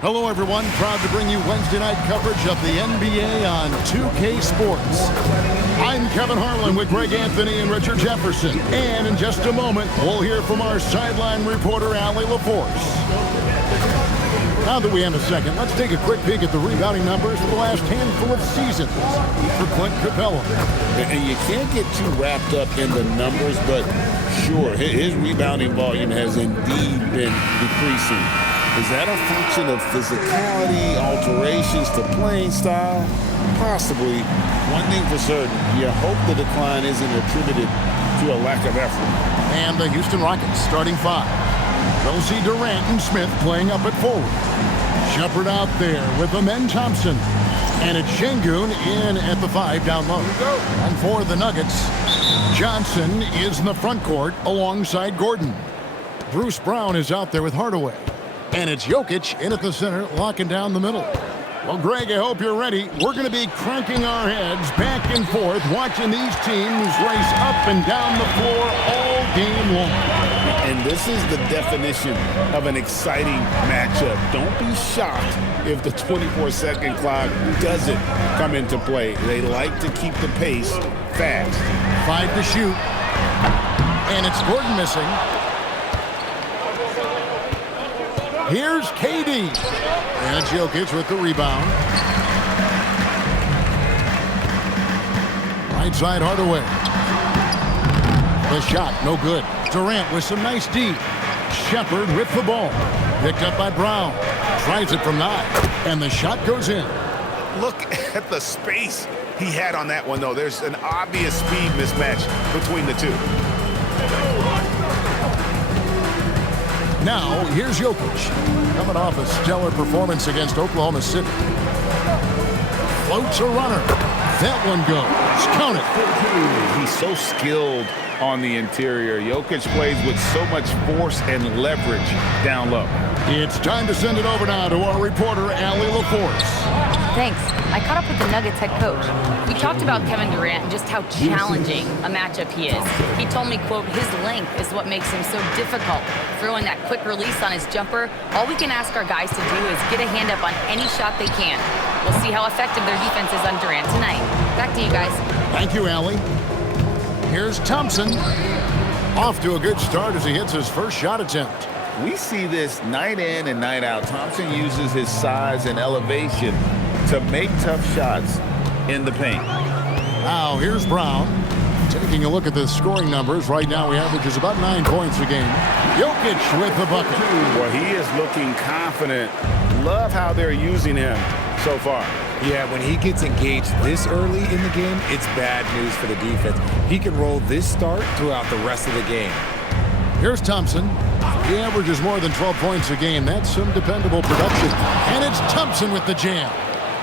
Hello, everyone. Proud to bring you Wednesday night coverage of the NBA on 2K Sports. I'm Kevin Harlan with Greg Anthony and Richard Jefferson. And in just a moment, we'll hear from our sideline reporter, Allie LaForce. Now that we have a second, let's take a quick peek at the rebounding numbers for the last handful of seasons for Clint Capella. And you can't get too wrapped up in the numbers, but sure, his rebounding volume has indeed been decreasing. Is that a function of physicality, alterations to playing style? Possibly. One thing for certain, you hope the decline isn't attributed to a lack of effort. And the Houston Rockets starting five. We'll see Durant and Smith playing up at forward. Shepard out there with Amen Thompson. And it's Şengün in at the five down low. And for the Nuggets, Johnson is in the front court alongside Gordon. Bruce Brown is out there with Hardaway. And it's Jokic in at the center, locking down the middle. Well, Greg, I hope you're ready. We're going to be cranking our heads back and forth, watching these teams race up and down the floor all game long. And this is the definition of an exciting matchup. Don't be shocked if the 24-second clock doesn't come into play. They like to keep the pace fast. 5 to shoot. And it's Gordon missing. Here's KD. And it's Jokic with the rebound. Right side Hardaway. The shot, no good. Durant with some nice D. Shepard with the ball. Picked up by Brown. Tries it from 9. And the shot goes in. Look at the space he had on that one, though. There's an obvious speed mismatch between the two. Now, here's Jokic, coming off a stellar performance against Oklahoma City. Floats a runner. That one goes. Count it. He's so skilled on the interior. Jokic plays with so much force and leverage down low. It's time to send it over now to our reporter, Allie LaForce. Thanks. I caught up with the Nuggets head coach. We talked about Kevin Durant and just how challenging a matchup he is. He told me, quote, his length is what makes him so difficult. Throwing that quick release on his jumper, all we can ask our guys to do is get a hand up on any shot they can. We'll see how effective their defense is on Durant tonight. Back to you guys. Thank you, Allie. Here's Thompson. Off to a good start as he hits his first shot attempt. We see this night in and night out. Thompson uses his size and elevation to make tough shots in the paint. Now, here's Brown. Taking a look at the scoring numbers, right now he averages about 9 points a game. Jokic with the bucket. Well, he is looking confident. Love how they're using him so far. Yeah, when he gets engaged this early in the game, it's bad news for the defense. He can roll this start throughout the rest of the game. Here's Thompson. He averages more than 12 points a game. That's some dependable production. And it's Thompson with the jam.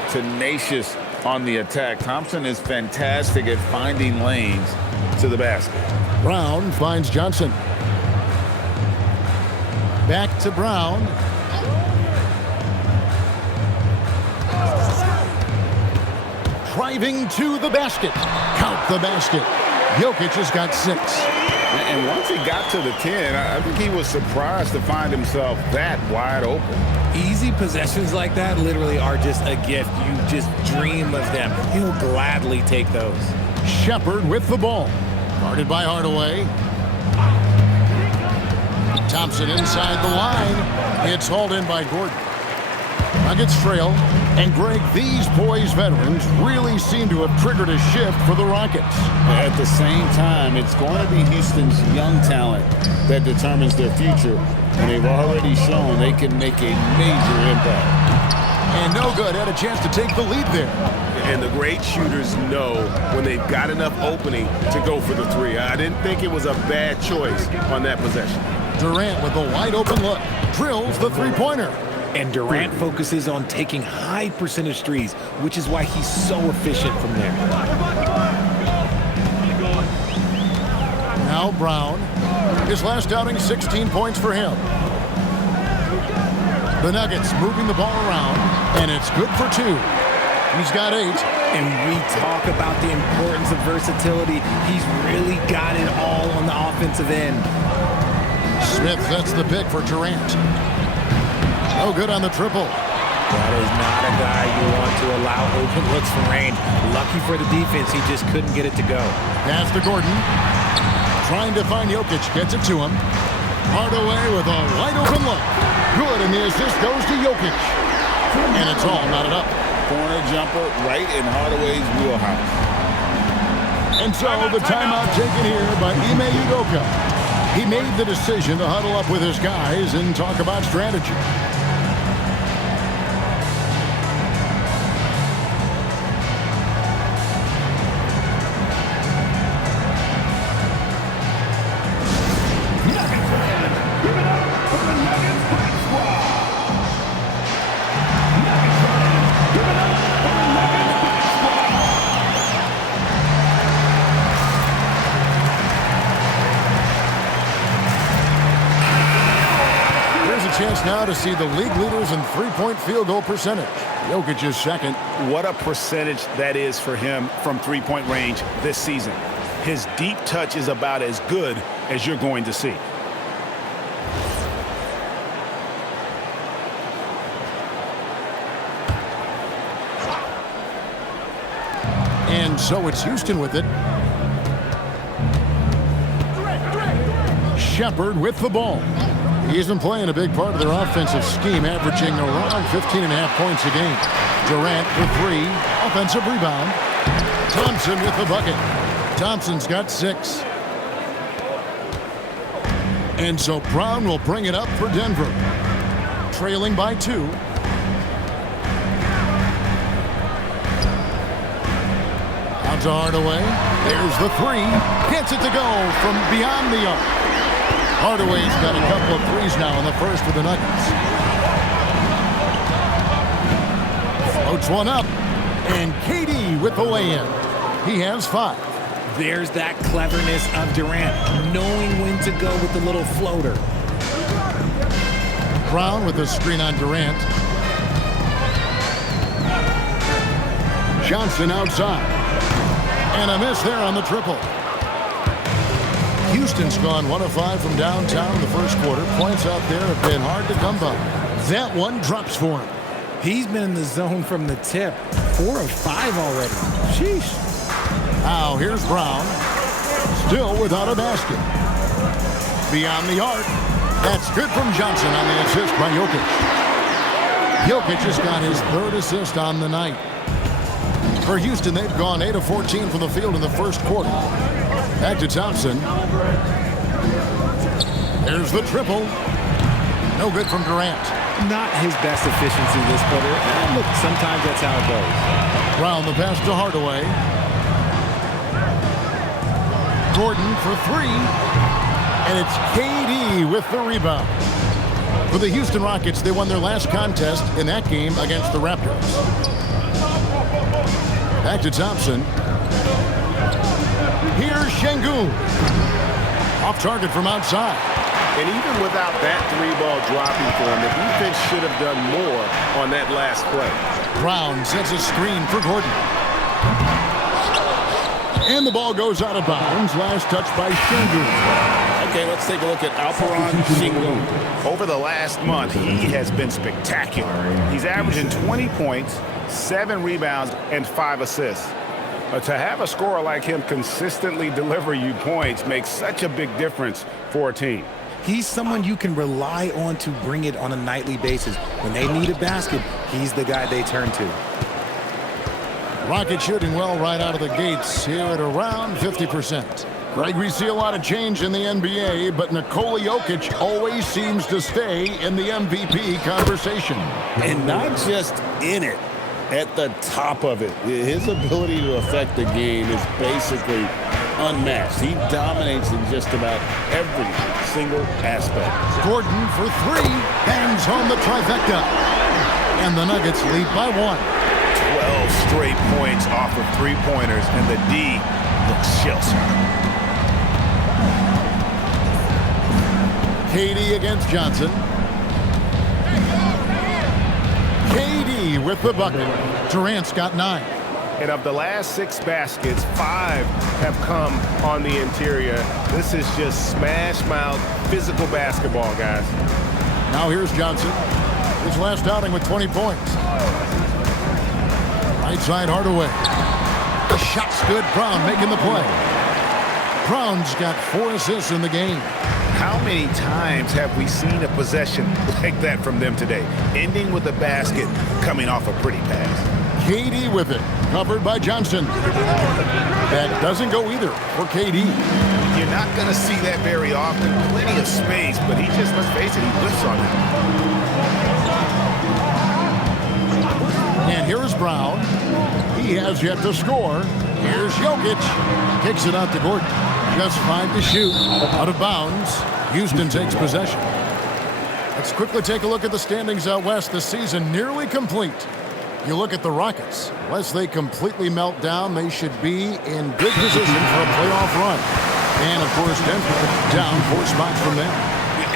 Tenacious on the attack. Thompson is fantastic at finding lanes to the basket. Brown finds Johnson. Back to Brown. Driving to the basket. Count the basket. Jokic has got 6. And once he got to the 10, I think he was surprised to find himself that wide open. Easy possessions like that literally are just a gift. You just dream of them. He'll gladly take those. Shepard with the ball. Guarded by Hardaway. Thompson inside the line. It's hauled in by Gordon. Nuggets trail. And Greg, these boys veterans really seem to have triggered a shift for the Rockets. At the same time, it's going to be Houston's young talent that determines their future. And they've already shown they can make a major impact. And no good. Had a chance to take the lead there. And the great shooters know when they've got enough opening to go for the 3. I didn't think it was a bad choice on that possession. Durant with a wide open look. Drills the three-pointer. And Durant focuses on taking high percentage threes, which is why he's so efficient from there. Now Brown. His last outing, 16 points for him. The Nuggets moving the ball around, and it's good for 2. He's got 8. And we talk about the importance of versatility. He's really got it all on the offensive end. Smith sets the pick for Durant. No good on the triple. That is not a guy you want to allow open looks from range. Lucky for the defense, he just couldn't get it to go. Pass to Gordon. Trying to find Jokic. Gets it to him. Hardaway with a wide open look. Good, and the assist goes to Jokic. And it's all knotted up. Corner jumper right in Hardaway's wheelhouse. And so the timeout taken here by Ime Udoka. He made the decision to huddle up with his guys and talk about strategy. Chance now to see the league leaders in three-point field goal percentage. Jokic is second. What a percentage that is for him from three-point range this season. His deep touch is about as good as you're going to see. And so it's Houston with it. Shepard with the ball. He's been playing a big part of their offensive scheme, averaging around 15.5 points a game. Durant for three. Offensive rebound. Thompson with the bucket. Thompson's got 6. And so Brown will bring it up for Denver. Trailing by 2. Out to Hardaway. There's the 3. Gets it to go from beyond the arc. Hardaway's got a couple of threes now in the first for the Nuggets. Floats one up. And KD with the lay-in. He has 5. There's that cleverness of Durant, knowing when to go with the little floater. Brown with the screen on Durant. Johnson outside. And a miss there on the triple. Houston's gone 1 of 5 from downtown in the first quarter. Points out there have been hard to come by. That one drops for him. He's been in the zone from the tip. 4 of 5 already. Sheesh. Now here's Brown. Still without a basket. Beyond the arc. That's good from Johnson on the assist by Jokic. Jokic just got his 3rd assist on the night. For Houston, they've gone 8 of 14 from the field in the first quarter. Back to Thompson. There's the triple. No good from Durant. Not his best efficiency this quarter. And look, sometimes that's how it goes. Brown the pass to Hardaway. Gordon for 3. And it's KD with the rebound. For the Houston Rockets, they won their last contest in that game against the Raptors. Back to Thompson. Here's Şengün. Off target from outside. And even without that 3-ball dropping for him, the defense should have done more on that last play. Brown sets a screen for Gordon. And the ball goes out of bounds. Last touch by Şengün. Okay, let's take a look at Alperen Şengün. Over the last month, he has been spectacular. He's averaging 20 points, 7 rebounds, and 5 assists. To have a scorer like him consistently deliver you points makes such a big difference for a team. He's someone you can rely on to bring it on a nightly basis. When they need a basket, he's the guy they turn to. Rockets shooting well right out of the gates here at around 50%. Greg, we see a lot of change in the NBA, but Nikola Jokic always seems to stay in the MVP conversation. And not just in it, at the top of it. His ability to affect the game is basically unmatched. He dominates in just about every single aspect. Gordon for 3, bangs home the trifecta. And the Nuggets lead by 1. 12 straight points off of 3-pointers, and the D looks shell-shocked. KD against Johnson. KD with the bucket. Durant's got 9. And of the last 6 baskets, 5 have come on the interior. This is just smash-mouth physical basketball, guys. Now here's Johnson. his last outing with 20 points. Right side, Hardaway. The shot's good. Brown making the play. Brown's got 4 assists in the game. How many times have we seen a possession like that from them today? Ending with a basket, coming off a pretty pass. KD with it, covered by Johnson. That doesn't go either for KD. You're not going to see that very often. Plenty of space, but he just, let's face it, he whiffs on it. And here is Brown. He has yet to score. Here's Jokic. Kicks it out to Gordon. Just 5 to shoot. Out of bounds. Houston takes possession. Let's quickly take a look at the standings out west. The season nearly complete. You look at the Rockets. Unless they completely melt down, they should be in good position for a playoff run. And, of course, Denver down 4 spots from them.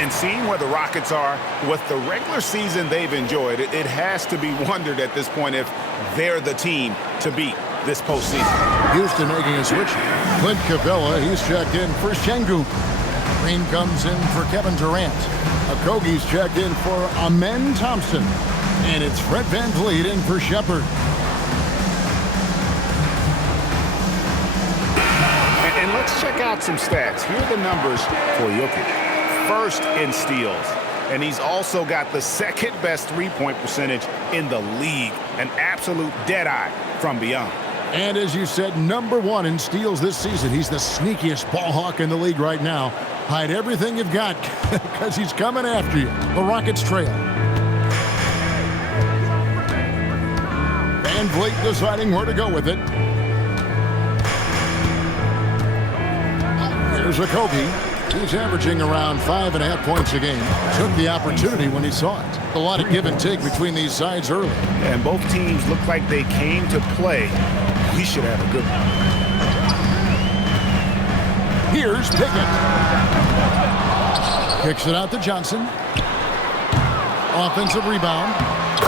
And seeing where the Rockets are, with the regular season they've enjoyed, it has to be wondered at this point if they're the team to beat this postseason. Houston making a switch. Clint Capella, he's checked in for Şengün. Green comes in for Kevin Durant. Okogie's checked in for Amen Thompson. And it's Fred VanVleet in for Shepherd. And let's check out some stats. Here are the numbers for Jokic. First in steals. And he's also got the second best three-point percentage in the league. An absolute dead-eye from beyond. And as you said, #1 in steals this season. He's the sneakiest ball hawk in the league right now. Hide everything you've got because he's coming after you. The Rockets trail. VanVleet deciding where to go with it. Here's Okogie. He's averaging around 5.5 points a game. Took the opportunity when he saw it. A lot of give and take between these sides early. And both teams look like they came to play. We should have a good one. Here's Pickett. Kicks it out to Johnson. Offensive rebound.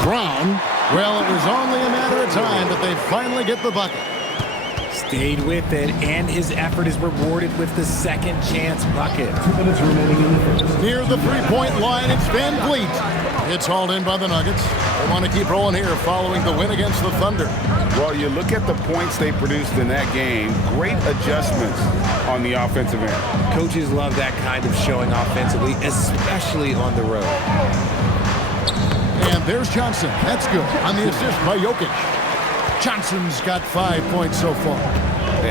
Brown. Well, it was only a matter of time, but they finally get the bucket. Stayed with it, and his effort is rewarded with the second chance bucket. 2 minutes remaining in the first. Near the three-point line, it's VanVleet. It's hauled in by the Nuggets. They want to keep rolling here following the win against the Thunder. Well, you look at the points they produced in that game. Great adjustments on the offensive end. Coaches love that kind of showing offensively, especially on the road. And there's Johnson. That's good. On the assist by Jokic. Johnson's got 5 points so far.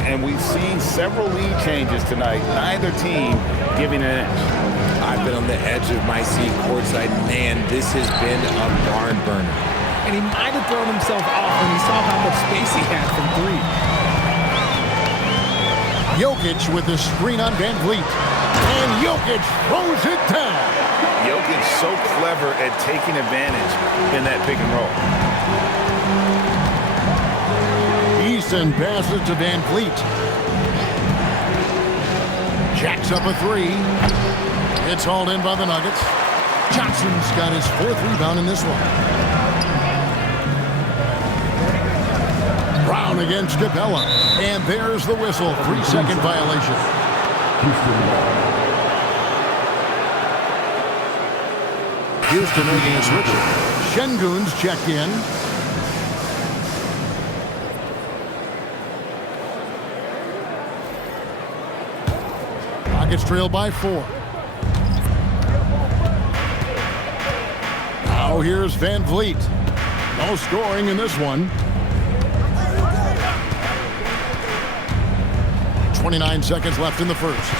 And we've seen several lead changes tonight. Neither team giving an inch. I've been on the edge of my seat courtside. Man, this has been a barn burner. And he might have thrown himself off when he saw how much space he had from 3. Jokic with the screen on VanVleet. And Jokic throws it down. Jokic so clever at taking advantage in that pick and roll. Eason passes to VanVleet. Jacks up a 3. It's hauled in by the Nuggets. Johnson's got his 4th rebound in this one. Brown against Capella. And there's the whistle. 3-second violation. Houston making a switch. Şengün's checked in. Rockets trail by 4. Now here's VanVleet. No scoring in this one. 29 seconds left in the first.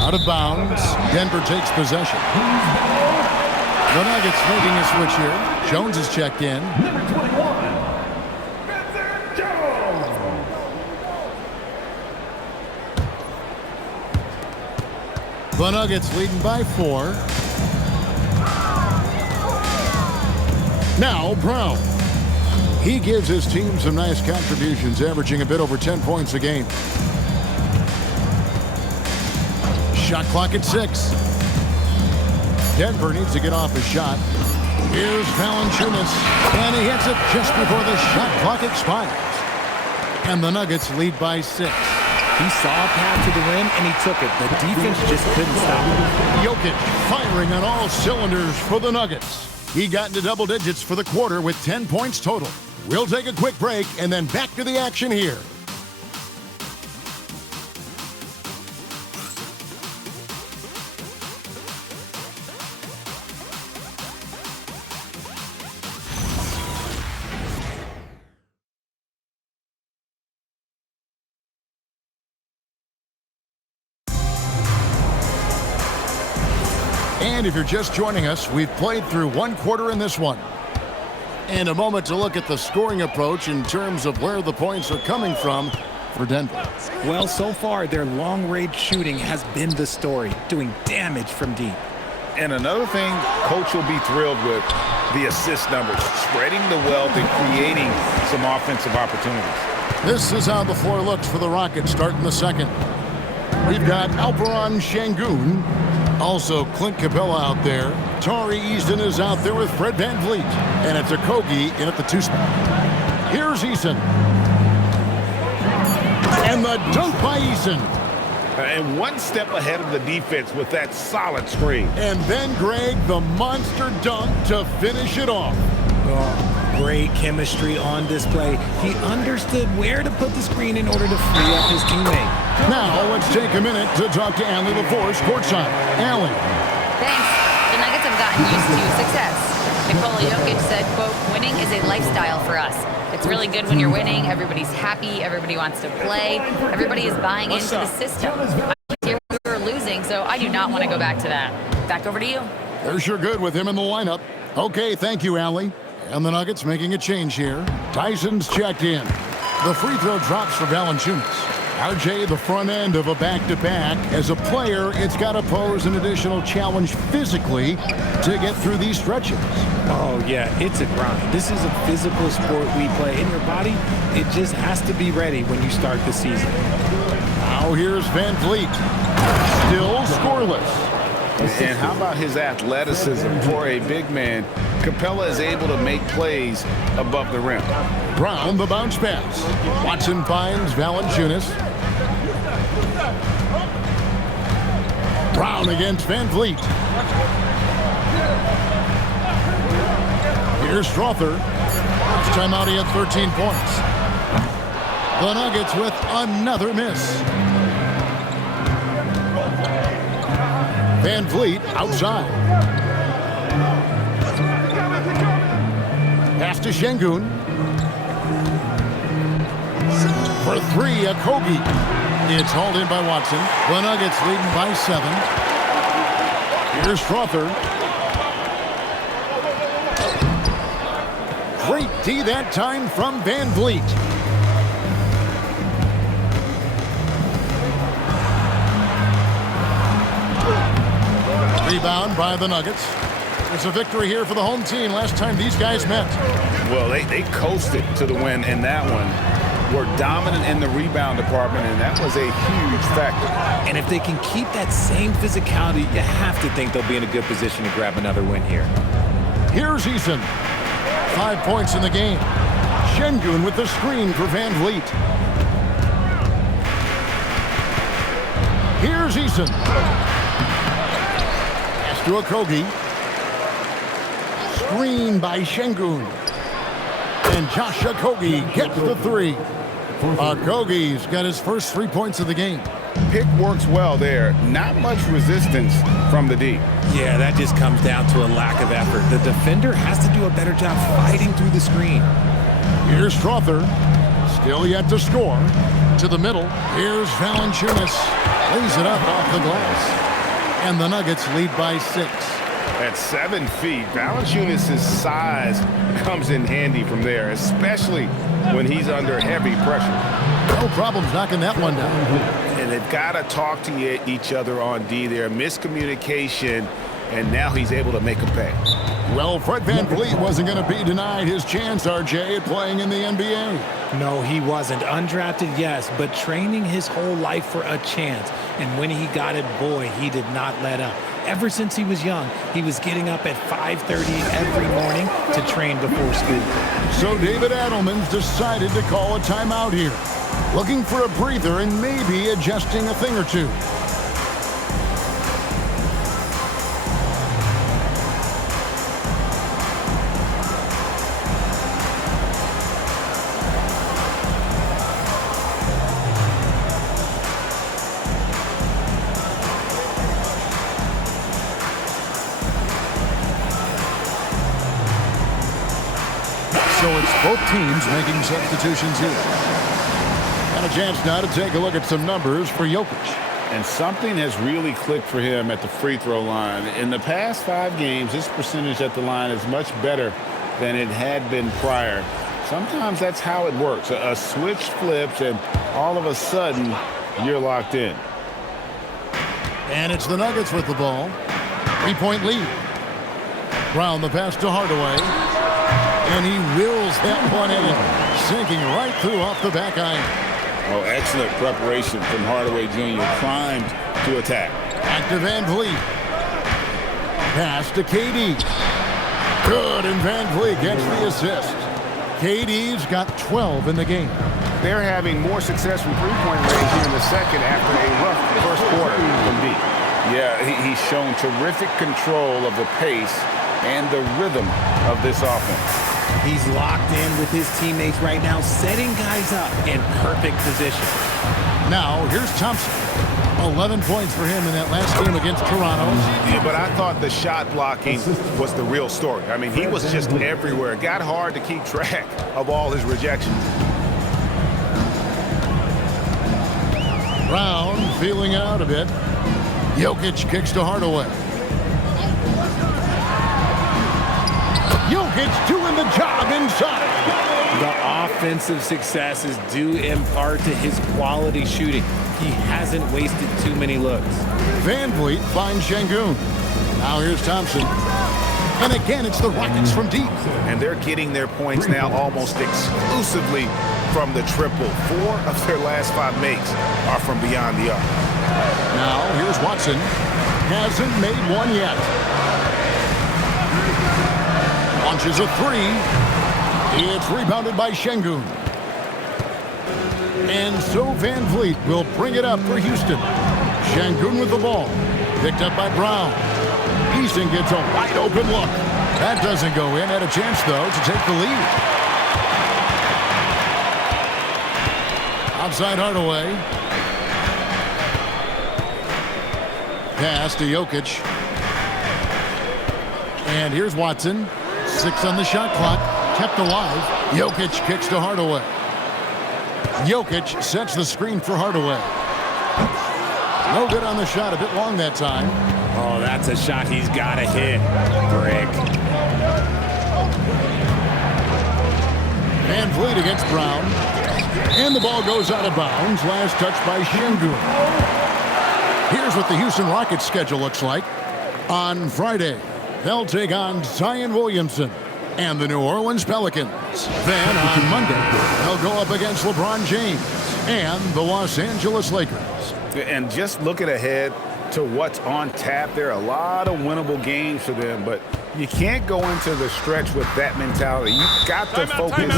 Out of bounds. Denver takes possession. The Nuggets making a switch here. Jones is checked in. The Nuggets leading by 4. Now Brown. He gives his team some nice contributions, averaging a bit over 10 points a game. Shot clock at 6. Denver needs to get off his shot. Here's Valanciunas, and he hits it just before the shot clock expires. And the Nuggets lead by 6. He saw a path to the rim, and he took it. The defense just couldn't stop him. Jokic firing on all cylinders for the Nuggets. He got into double digits for the quarter with 10 points total. We'll take a quick break and then back to the action here. And if you're just joining us, we've played through one quarter in this one. And a moment to look at the scoring approach in terms of where the points are coming from for Denver. Well, so far, their long-range shooting has been the story, doing damage from deep. And another thing, Coach will be thrilled with the assist numbers, spreading the wealth and creating some offensive opportunities. This is how the floor looks for the Rockets starting the second. We've got Alperen Sengun, also Clint Capella out there. Tari Eason is out there with Fred VanVleet. And it's Okogie in at the 2 spot. Here's Eason. And the dunk by Eason. And one step ahead of the defense with that solid screen. And then Greg, the monster dunk to finish it off. Oh, great chemistry on display. He understood where to put the screen in order to free up his teammate. Now let's take a minute to talk to Allie LaForce courtside. Allie. Thanks. The Nuggets have gotten used to success. Nikola Jokic said, quote, winning is a lifestyle for us. It's really good when you're winning. Everybody's happy. Everybody wants to play. Everybody is buying into the system. I was here when we were losing, so I do not want to go back to that. Back over to you. They're sure good with him in the lineup. Okay, thank you, Allie. And the Nuggets making a change here. Tyson's checked in. The free throw drops for Valanciunas. RJ, the front end of a back-to-back. As a player, it's got to pose an additional challenge physically to get through these stretches. Oh, yeah, it's a grind. This is a physical sport we play. And your body, it just has to be ready when you start the season. Now here's VanVleet. Still scoreless. And how about his athleticism for a big man? Capella is able to make plays above the rim. Brown, the bounce pass. Watson finds Valanciunas. Brown against VanVleet. Here's Strother. Last time out, he had 13 points. The Nuggets with another miss. VanVleet outside. Pass to Sengun. For 3, Okogie. It's hauled in by Watson. The Nuggets leading by 7. Here's Strother. Great D that time from VanVleet. Rebound by the Nuggets. It's a victory here for the home team. Last time these guys met. Well, they coasted to the win in that one. Were dominant in the rebound department, and that was a huge factor. And if they can keep that same physicality, you have to think they'll be in a good position to grab another win here. Here's Eason. 5 points in the game. Sengun with the screen for VanVleet. Here's Eason. Pass to Okogie. Screen by Sengun. And Josh Okogie gets the 3. Okogie's got his first 3 points of the game. Pick works well there. Not much resistance from the D. Yeah, that just comes down to a lack of effort. The defender has to do a better job fighting through the screen. Here's Strother. Still yet to score. To the middle. Here's Valanciunas. Lays it up off the glass. And the Nuggets lead by 6. At 7 feet, Valanciunas' size comes in handy from there, especially when he's under heavy pressure. No problems knocking that one down. And they've got to talk to each other on D there. Miscommunication, and now he's able to make a pay. Well, Fred VanVleet wasn't going to be denied his chance, RJ, at playing in the NBA. No, he wasn't. Undrafted, yes, but training his whole life for a chance. And when he got it, boy, he did not let up. Ever since he was young, he was getting up at 5:30 every morning to train before school. So David Adelman's decided to call a timeout here. Looking for a breather and maybe adjusting a thing or two. So it's both teams making substitutions here. And a chance now to take a look at some numbers for Jokic. And something has really clicked for him at the free throw line. In the past 5 games, his percentage at the line is much better than it had been prior. Sometimes that's how it works. A switch flips, and all of a sudden, you're locked in. And it's the Nuggets with the ball. 3-point lead. Brown the pass to Hardaway. And he wills that one in, sinking right through off the back iron. Oh, excellent preparation from Hardaway Jr. Primed to attack. Back to Van Vliet. Pass to KD. Good, and Van Vliet gets the assist. KD's got 12 in the game. They're having more success from three-point range here in the second after a rough first quarter from deep. Yeah, he's shown terrific control of the pace and the rhythm of this offense. He's locked in with his teammates right now, setting guys up in perfect position. Now, here's Thompson. 11 points for him in that last game against Toronto. Yeah, but I thought the shot blocking was the real story. I mean, he was just everywhere. It got hard to keep track of all his rejections. Brown feeling out a bit. Jokic kicks to Hardaway. Jokic doing the job inside. The offensive success is due in part to his quality shooting. He hasn't wasted too many looks. Van Vliet finds Şengün. Now here's Thompson. And again, it's the Rockets from deep. And they're getting their points now almost exclusively from the triple. 4 of their last 5 makes are from beyond the arc. Now here's Watson. Hasn't made one yet. Launches a 3. It's rebounded by Şengün. And so Van Vliet will bring it up for Houston. Şengün with the ball. Picked up by Brown. Eason gets a wide open look. That doesn't go in. Had a chance, though, to take the lead. Outside Hardaway. Pass to Jokic. And here's Watson. 6 on the shot clock. Kept alive. Jokic kicks to Hardaway. Jokic sets the screen for Hardaway. No good on the shot. A bit long that time. Oh, that's a shot he's got to hit. Brick. Van Vliet against Brown. And the ball goes out of bounds. Last touch by Şengün. Here's what the Houston Rockets schedule looks like. On Friday, they'll take on Zion Williamson and the New Orleans Pelicans. Then on Monday, they'll go up against LeBron James and the Los Angeles Lakers. And just looking ahead to what's on tap, there are a lot of winnable games for them, but you can't go into the stretch with that mentality. You've got to focus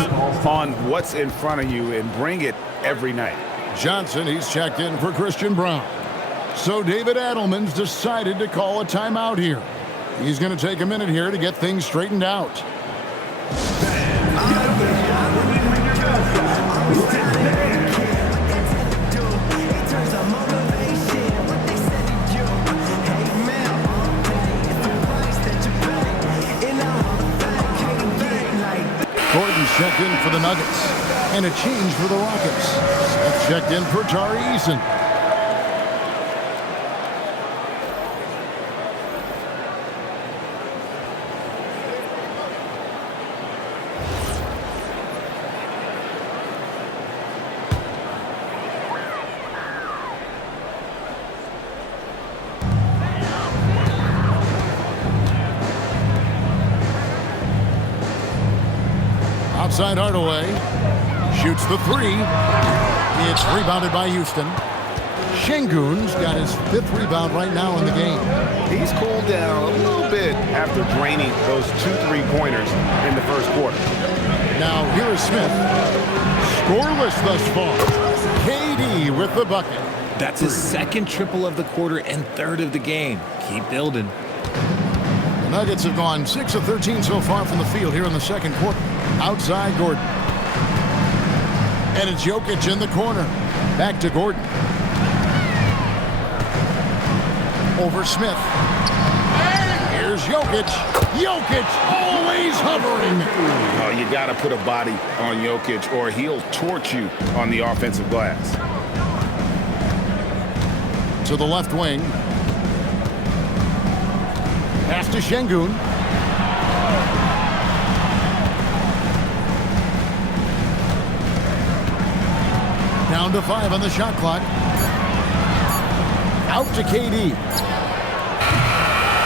on what's in front of you and bring it every night. Johnson, he's checked in for Christian Brown. So David Adelman's decided to call a timeout here. He's going to take a minute here to get things straightened out. Gordon checked in for the Nuggets. And a change for the Rockets. Smith checked in for Tari Eason. Outside Hardaway. Shoots the 3. It's rebounded by Houston. Şengün's got his 5th rebound right now in the game. He's cooled down a little bit after draining those 2 3-pointers in the first quarter. Now here is Smith. Scoreless thus far. KD with the bucket. That's his 2nd triple of the quarter and 3rd of the game. Keep building. The Nuggets have gone 6 of 13 so far from the field here in the second quarter. Outside Gordon. And it's Jokic in the corner. Back to Gordon. Over Smith. Here's Jokic. Jokic. Jokic always hovering. Oh, you got to put a body on Jokic or he'll torch you on the offensive glass. To the left wing. Pass to Şengün. Down to 5 on the shot clock. Out to KD.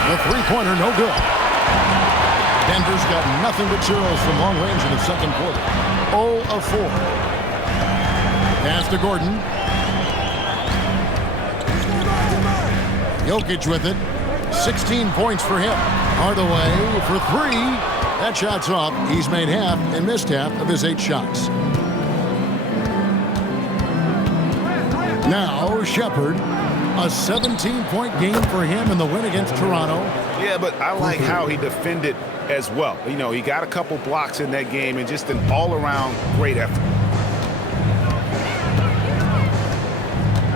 The three-pointer, no good. Denver's got nothing but zeros from long range in the second quarter. 0 of 4. Pass to Gordon. Jokic with it. 16 points for him. Hardaway for 3. That shot's off. He's made half and missed half of his 8 shots. Now Shepherd. A 17-point game for him in the win against Toronto. Yeah, but I like how he defended as well. You know, he got a couple blocks in that game and just an all-around great effort.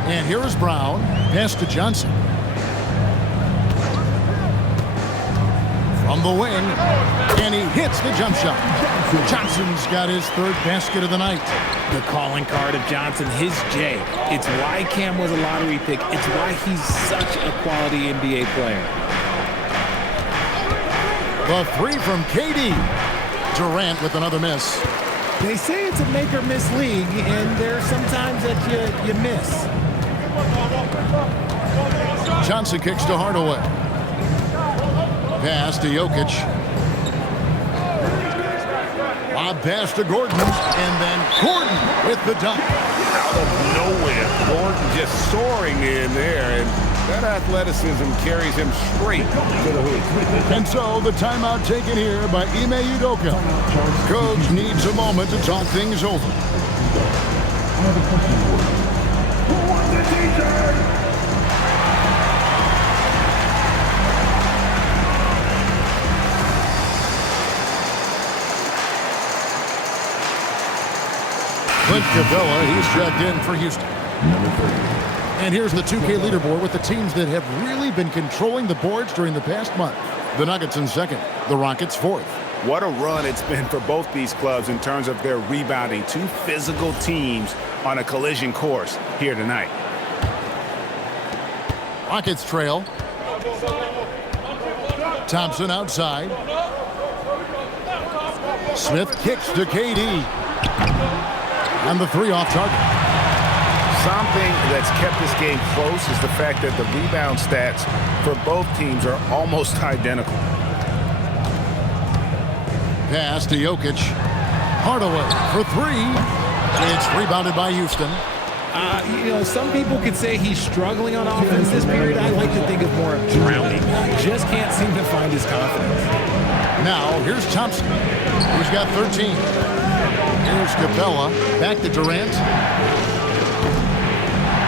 And here is Brown. Pass to Johnson. From the wing. And he hits the jump shot. Johnson's got his 3rd basket of the night. The calling card of Johnson, his J. It's why Cam was a lottery pick. It's why he's such a quality NBA player. The 3 from KD. Durant with another miss. They say it's a make or miss league, and there are some times that you miss. Johnson kicks to Hardaway. Pass to Jokic. Lob pass to Gordon, and then Gordon with the dunk. Out of nowhere, Gordon just soaring in there, and that athleticism carries him straight to the hoop. And so the timeout taken here by Ime Udoka. Coach needs a moment to talk things over. I have a question for you. Who wants the t-shirt? Clint Capella, he's checked in for Houston. And here's the 2K leaderboard with the teams that have really been controlling the boards during the past month. The Nuggets in 2nd, the Rockets 4th. What a run it's been for both these clubs in terms of their rebounding. 2 physical teams on a collision course here tonight. Rockets trail. Thompson outside. Smith kicks to KD. And the 3 off target. Something that's kept this game close is the fact that the rebound stats for both teams are almost identical. Pass to Jokic. Hardaway for 3. It's rebounded by Houston. You know, some people could say he's struggling on offense this period. I like to think of more of drowning. Just can't seem to find his confidence. Now, here's Thompson, who's got 13. Here's Capella. Back to Durant.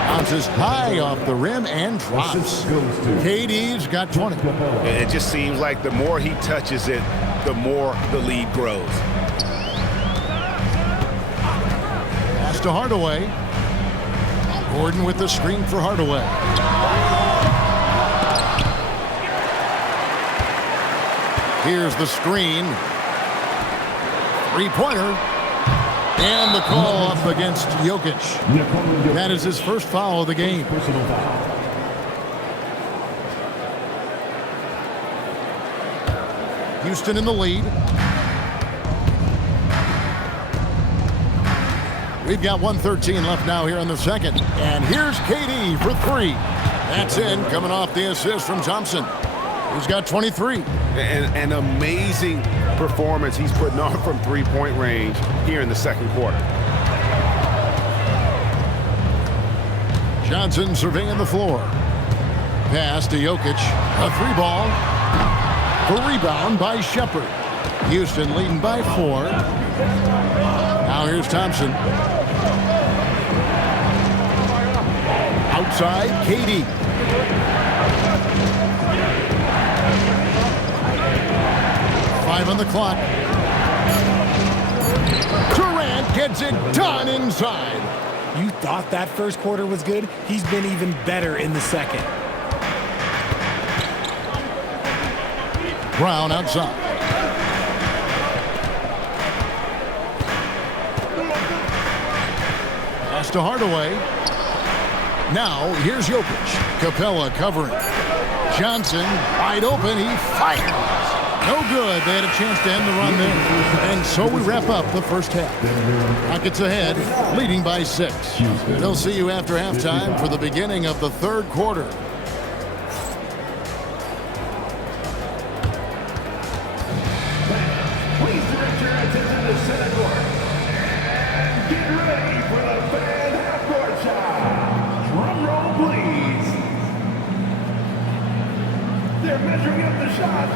Bounces high off the rim and drops. KD's got 20. It just seems like the more he touches it, the more the lead grows. Pass to Hardaway. Gordon with the screen for Hardaway. Here's the screen. 3-pointer. And the call up against Jokic. That is his first foul of the game. Personal foul. Houston in the lead. We've got 1:13 left now here in the second. And here's KD for 3. That's in, coming off the assist from Thompson, who's got 23. An amazing performance he's putting on from 3-point range here in the second quarter. Johnson surveying the floor. Pass to Jokic. A 3-ball. For rebound by Shepherd. Houston leading by 4. Now here's Thompson. Outside, KD. Five on the clock. Durant gets it done inside. You thought that first quarter was good? He's been even better in the second. Brown outside. Pass to Hardaway. Now, here's Jokic. Capella covering. Johnson, wide open. He fires. No good. They had a chance to end the run there. And so we wrap up the first half. Rockets ahead, leading by 6. They'll see you after halftime for the beginning of the third quarter. Please direct your attention to center court. And get ready for the fan half-court shot. Drum roll, please. They're measuring up the shot.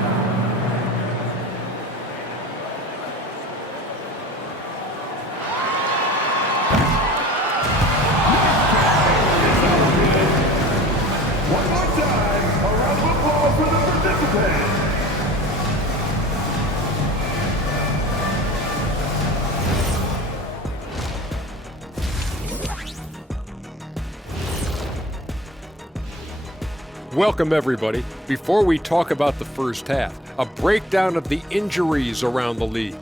One more time, a round of applause for the participants. Welcome, everybody. Before we talk about the first half, a breakdown of the injuries around the league.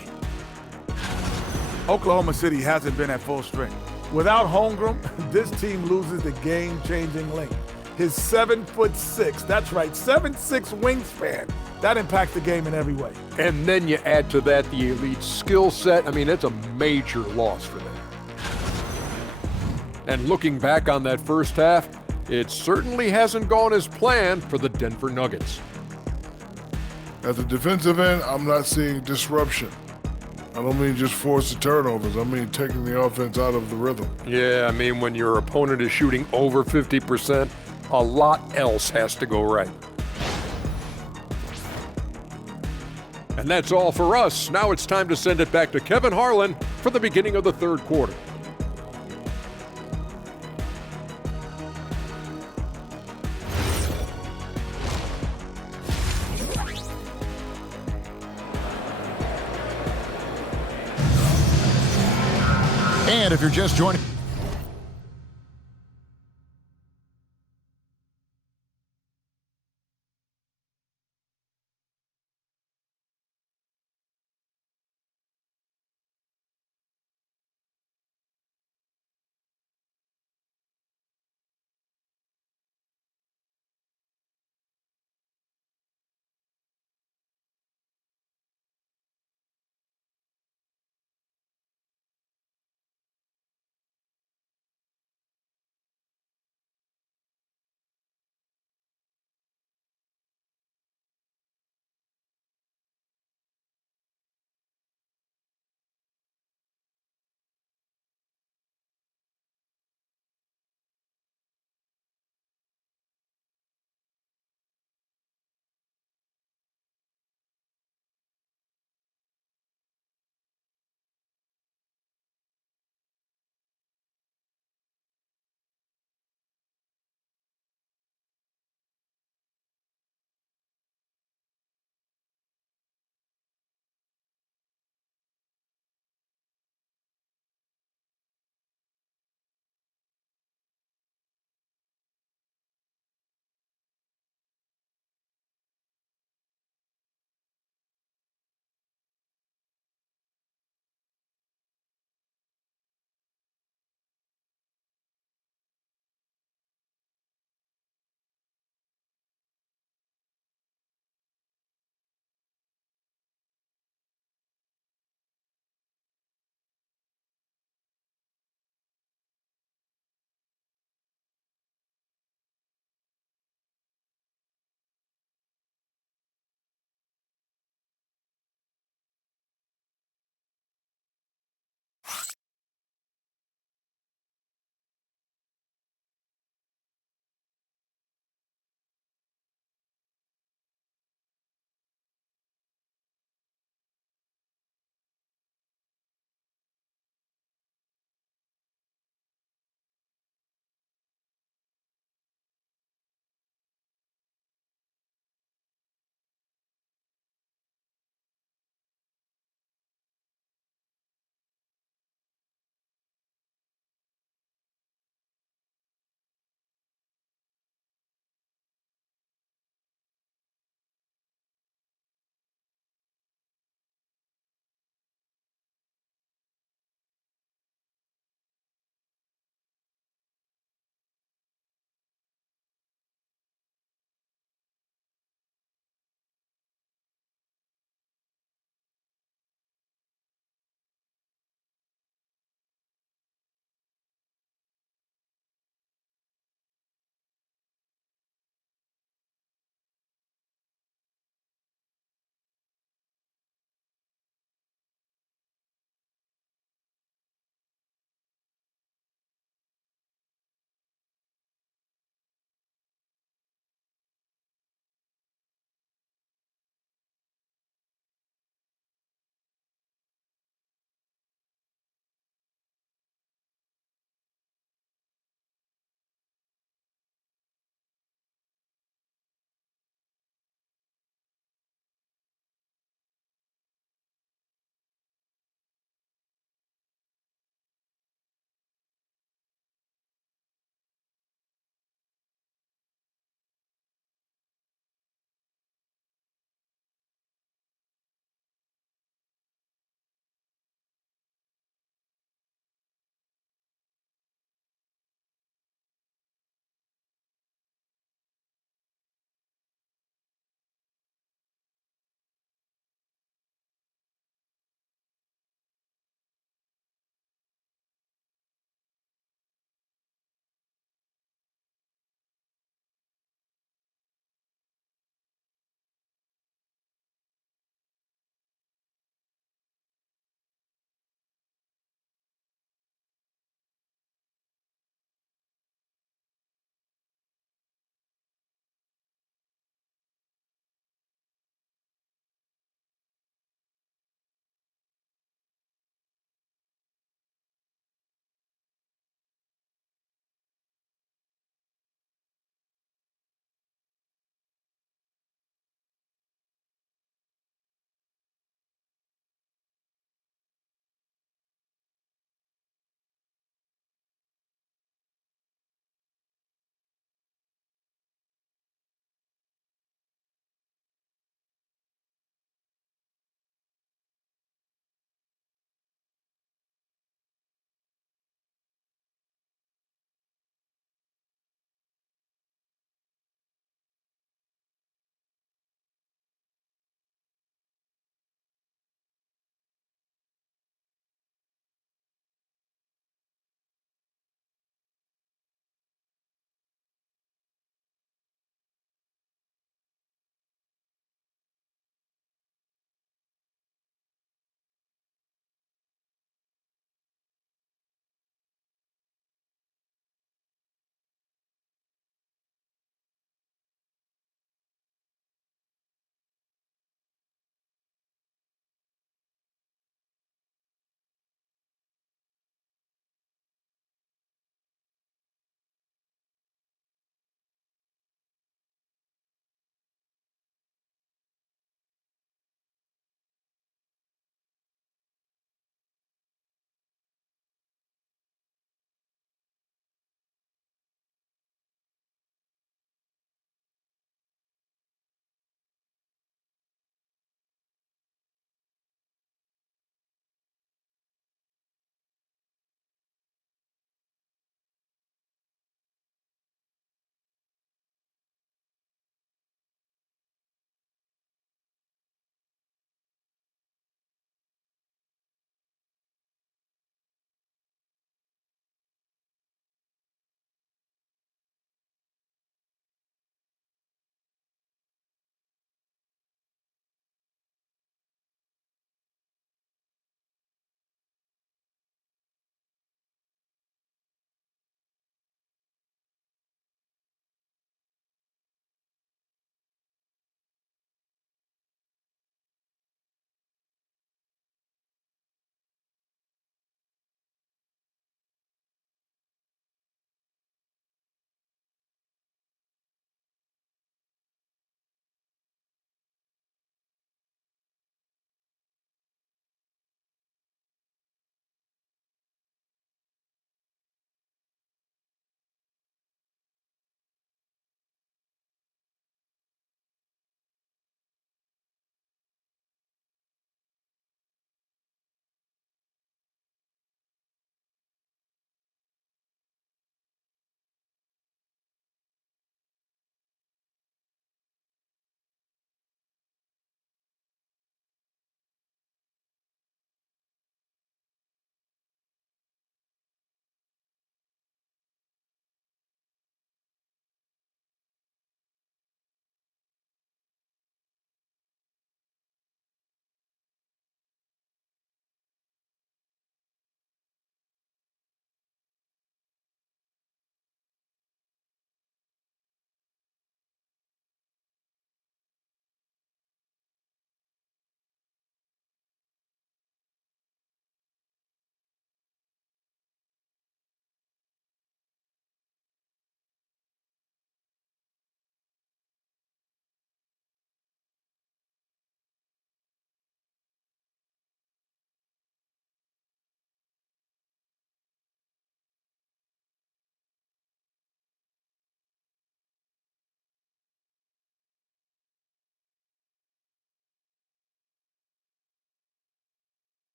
Oklahoma City hasn't been at full strength. Without Holmgren, this team loses the game-changing length. His 7'6", that's right, 7'6" wingspan. That impacts the game in every way. And then you add to that the elite skill set. I mean, it's a major loss for them. And looking back on that first half, it certainly hasn't gone as planned for the Denver Nuggets. At the defensive end, I'm not seeing disruption. I don't mean just forced turnovers. I mean taking the offense out of the rhythm. Yeah, I mean, when your opponent is shooting over 50%, a lot else has to go right. And that's all for us. Now it's time to send it back to Kevin Harlan for the beginning of the third quarter. And if you're just joining...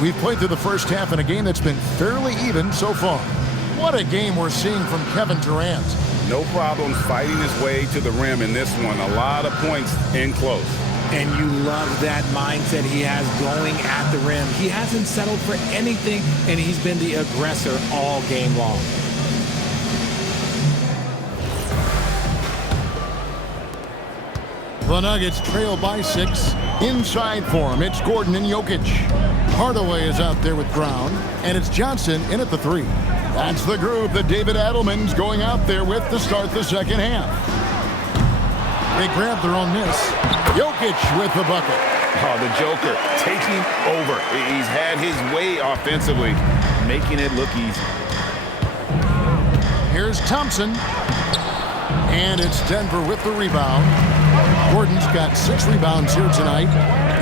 We've played through the first half in a game that's been fairly even so far. What a game we're seeing from Kevin Durant. No problem fighting his way to the rim in this one. A lot of points in close. And you love that mindset he has going at the rim. He hasn't settled for anything, and he's been the aggressor all game long. The Nuggets trail by 6. Inside for him, it's Gordon and Jokic. Hardaway is out there with Brown, and it's Johnson in at the 3. That's the groove that David Adelman's going out there with to start the second half. They grab their own miss. Jokic with the bucket. Oh, the Joker taking over. He's had his way offensively, making it look easy. Here's Thompson. And it's Denver with the rebound. Gordon's got 6 rebounds here tonight.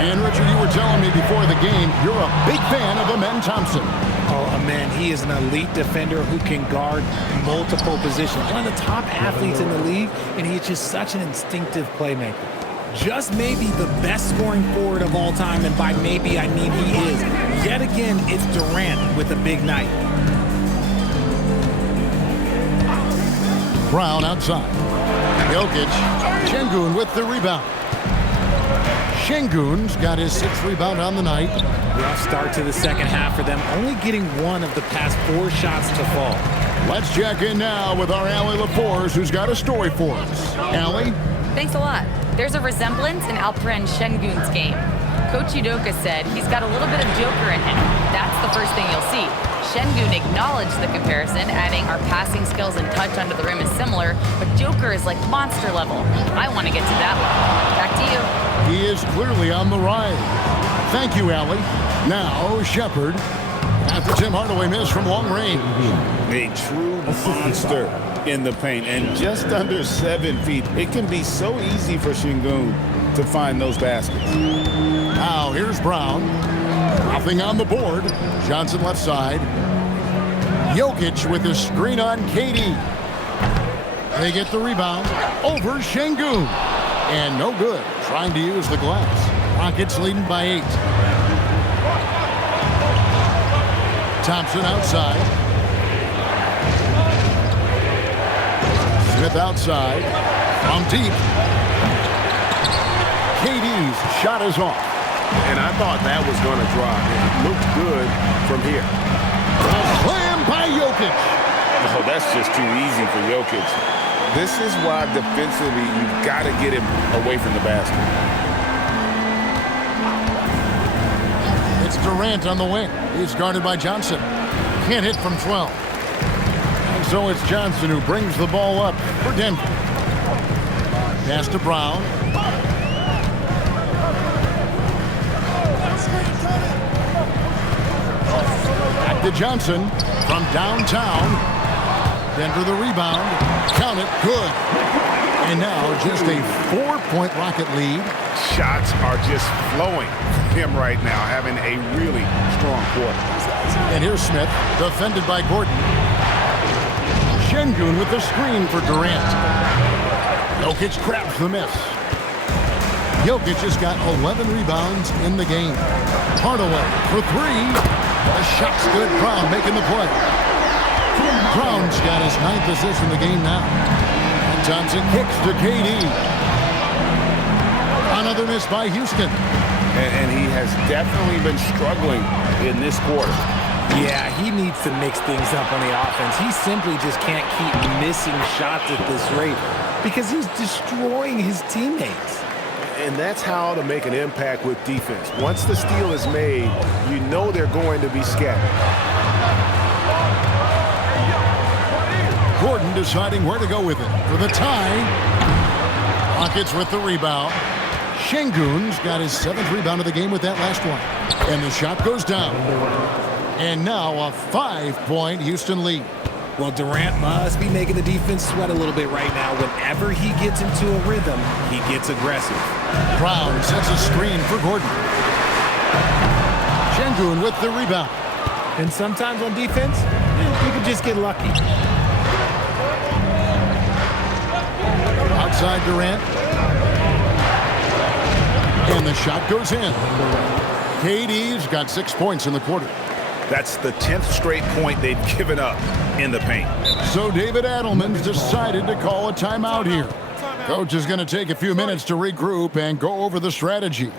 And Richard, you were telling me before the game, you're a big fan of Amen Thompson. Oh, man, he is an elite defender who can guard multiple positions. One of the top athletes in the league, and he's just such an instinctive playmaker. Just maybe the best scoring forward of all time, and by maybe I mean he is. Yet again, it's Durant with a big night. Brown outside. Jokic. Şengün with the rebound. Şengün's got his 6th rebound on the night. Rough start to the second half for them, only getting 1 of the past 4 shots to fall. Let's check in now with our Allie LaForce, who's got a story for us. Allie? Thanks a lot. There's a resemblance in Alperen Şengün's game. Coach Udoka said he's got a little bit of Joker in him. That's the first thing you'll see. Şengün acknowledged the comparison, adding our passing skills and touch under the rim is similar, but Joker is like monster level. I want to get to that level. Back to you. He is clearly on the rise. Thank you, Allie. Now, Shepard. After Tim Hardaway missed from long range. A true monster in the paint and just under 7 feet. It can be so easy for Şengün to find those baskets. Now, here's Brown. Nothing on the board. Johnson left side. Jokic with his screen on KD. They get the rebound over Şengün. And no good. Trying to use the glass. Rockets leading by 8. Thompson outside. Smith outside. From deep. KD's shot is off. And I thought that was going to drive. It looked good from here. A slam by Jokic. Oh, that's just too easy for Jokic. This is why defensively you've got to get him away from the basket. It's Durant on the wing. He's guarded by Johnson. Can't hit from 12. And so it's Johnson who brings the ball up for Denver. Pass to Brown. Back to Johnson from downtown. Denver the rebound. Count it. Good. And now just a 4-point Rocket lead. Shots are just flowing from him right now, having a really strong quarter. And here's Smith, defended by Gordon. Şengün with the screen for Durant. Jokic grabs the miss. Jokic has got 11 rebounds in the game. Hardaway for 3. The shot's good. Brown making the play. Brown's got his 9th assist in the game now. And Thompson kicks to KD. Another miss by Houston. And he has definitely been struggling in this quarter. Yeah, he needs to mix things up on the offense. He simply just can't keep missing shots at this rate because he's destroying his teammates. And that's how to make an impact with defense. Once the steal is made, you know they're going to be scattered. Gordon deciding where to go with it. For the tie. Rockets with the rebound. Şengün's got his 7th rebound of the game with that last one. And the shot goes down. And now a 5-point Houston lead. Well, Durant must be making the defense sweat a little bit right now. Whenever he gets into a rhythm, he gets aggressive. Brown sets a screen for Gordon. Şengün with the rebound. And sometimes on defense, you can just get lucky. Outside Durant. And the shot goes in. KD's got 6 points in the quarter. That's the 10th straight point they've given up in the paint. So David Adelman's decided to call a timeout here. Coach is going to take a few minutes to regroup and go over the strategy.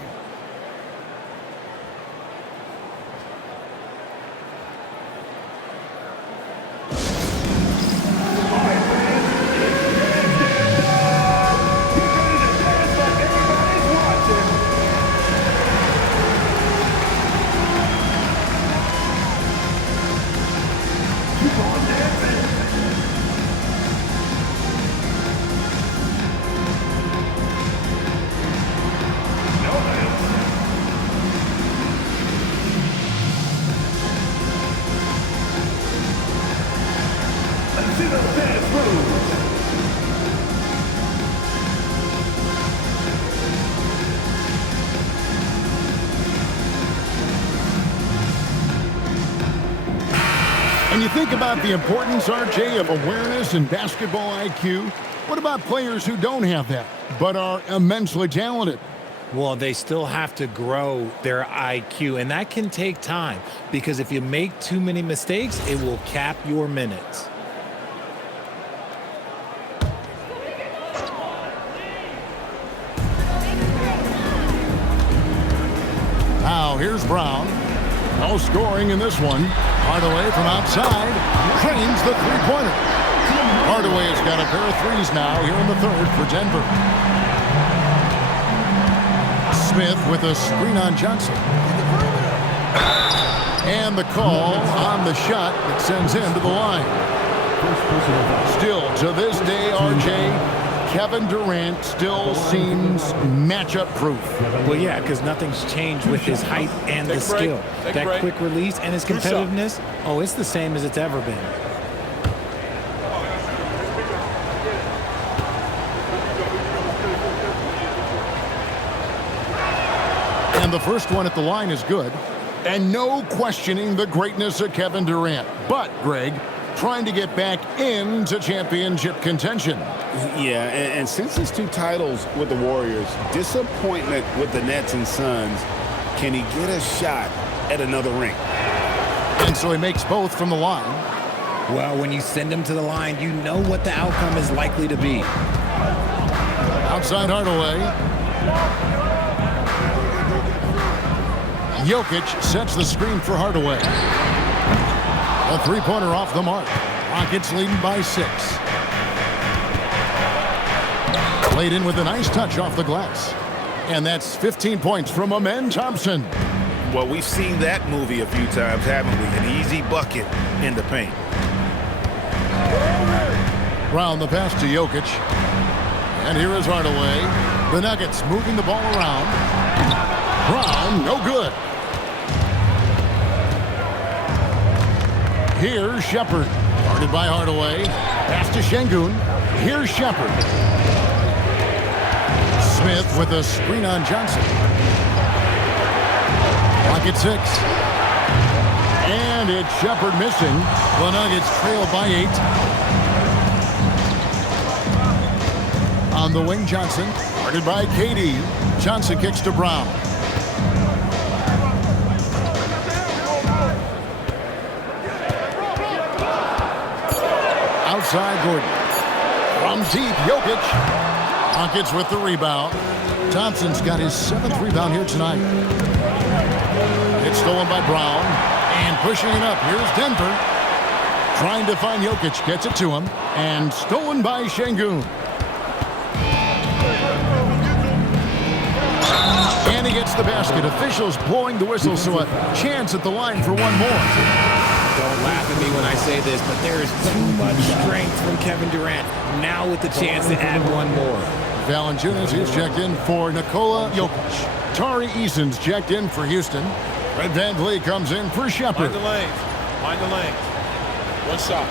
And you think about the importance, RJ, of awareness and basketball IQ. What about players who don't have that, but are immensely talented? Well, they still have to grow their IQ, and that can take time because if you make too many mistakes, it will cap your minutes. Now, here's Brown. No scoring in this one. Hardaway from outside drains the three-pointer. Hardaway has got a pair of threes now here in the third for Denver. Smith with a screen on Johnson. And the call on the shot that sends him to the line. Still, to this day, RJ, Kevin Durant still seems matchup proof. Well, yeah, because nothing's changed with his height and the skill. That quick release and his competitiveness, oh, it's the same as it's ever been. And the first one at the line is good. And no questioning the greatness of Kevin Durant. But, Greg, trying to get back into championship contention. Yeah, and since his 2 titles with the Warriors, disappointment with the Nets and Suns, can he get a shot at another ring? And so he makes both from the line. Well, when you send him to the line, you know what the outcome is likely to be. Outside Hardaway. Jokic sets the screen for Hardaway. A three-pointer off the mark. Rockets leading by 6. Played in with a nice touch off the glass. And that's 15 points from Amen Thompson. Well, we've seen that movie a few times, haven't we? An easy bucket in the paint. Round the pass to Jokic. And here is Hardaway. The Nuggets moving the ball around. Brown, no good. Here's Shepard. Guarded by Hardaway. Pass to Şengün. Here's Shepard. Smith with a screen on Johnson. Rocket 6. And it's Shepard missing. The Nuggets trail by 8. On the wing, Johnson. Guarded by KD. Johnson kicks to Brown. Outside Gordon. From deep, Jokic. Rockets with the rebound. Thompson's got his 7th rebound here tonight. It's stolen by Brown. And pushing it up. Here's Denver. Trying to find Jokic. Gets it to him. And stolen by Şengün. And he gets the basket. Officials blowing the whistle, so a chance at the line for one more. Don't laugh at me when I say this, but there is too much strength from Kevin Durant. Now with the chance to add one more. Valanciunas is checked in for Nikola Jokic. Tari Eason's checked in for Houston. Fred VanVleet comes in for Shepard. Mind the lane. Mind the lane. One shot.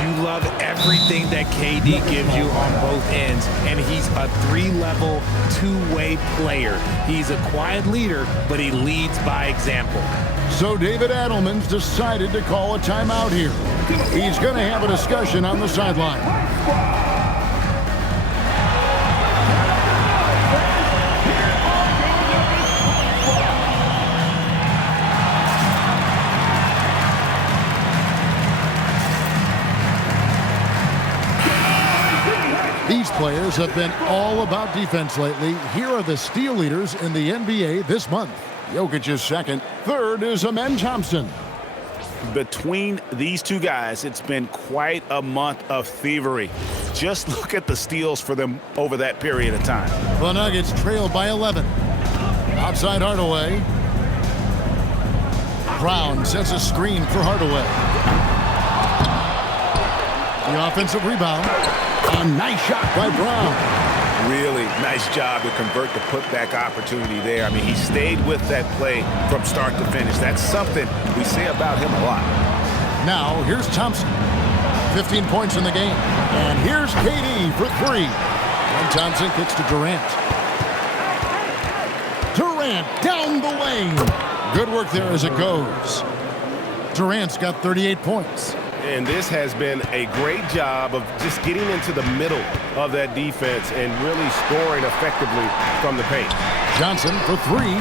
You love everything that KD gives you on both ends, and he's a 3-level, 2-way player. He's a quiet leader, but he leads by example. So David Adelman's decided to call a timeout here. He's going to have a discussion on the sideline. These players have been all about defense lately. Here are the steal leaders in the NBA this month. Jokic is second. Third is Amen Thompson. Between these two guys, it's been quite a month of thievery. Just look at the steals for them over that period of time. The Nuggets trail by 11. Outside Hardaway. Brown sets a screen for Hardaway. The offensive rebound. A nice shot by Brown. Really nice job to convert the putback opportunity there. I mean, he stayed with that play from start to finish. That's something we say about him a lot. Now, here's Thompson. 15 points in the game. And here's KD for three. And Thompson kicks to Durant. Durant down the lane. Good work there as it goes. Durant's got 38 points. And this has been a great job of just getting into the middle of that defense and really scoring effectively from the paint. Johnson for three.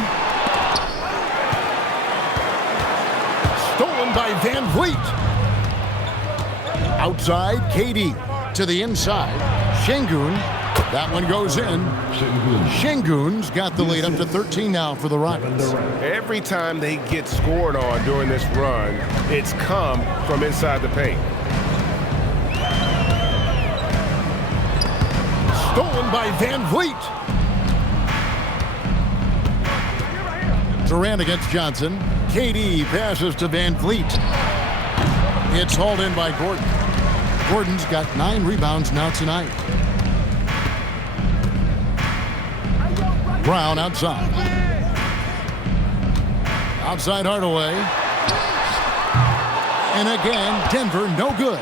Stolen by Van Vliet. Outside, KD to the inside. Şengün. That one goes in. Şengün's got the lead up to 13 now for the Rockets. Every time they get scored on during this run, it's come from inside the paint. Stolen by Van Vliet. Durant against Johnson. KD passes to Van Vliet. It's hauled in by Gordon. Gordon's got 9 rebounds now tonight. Brown outside. Outside Hardaway. And again, Denver no good.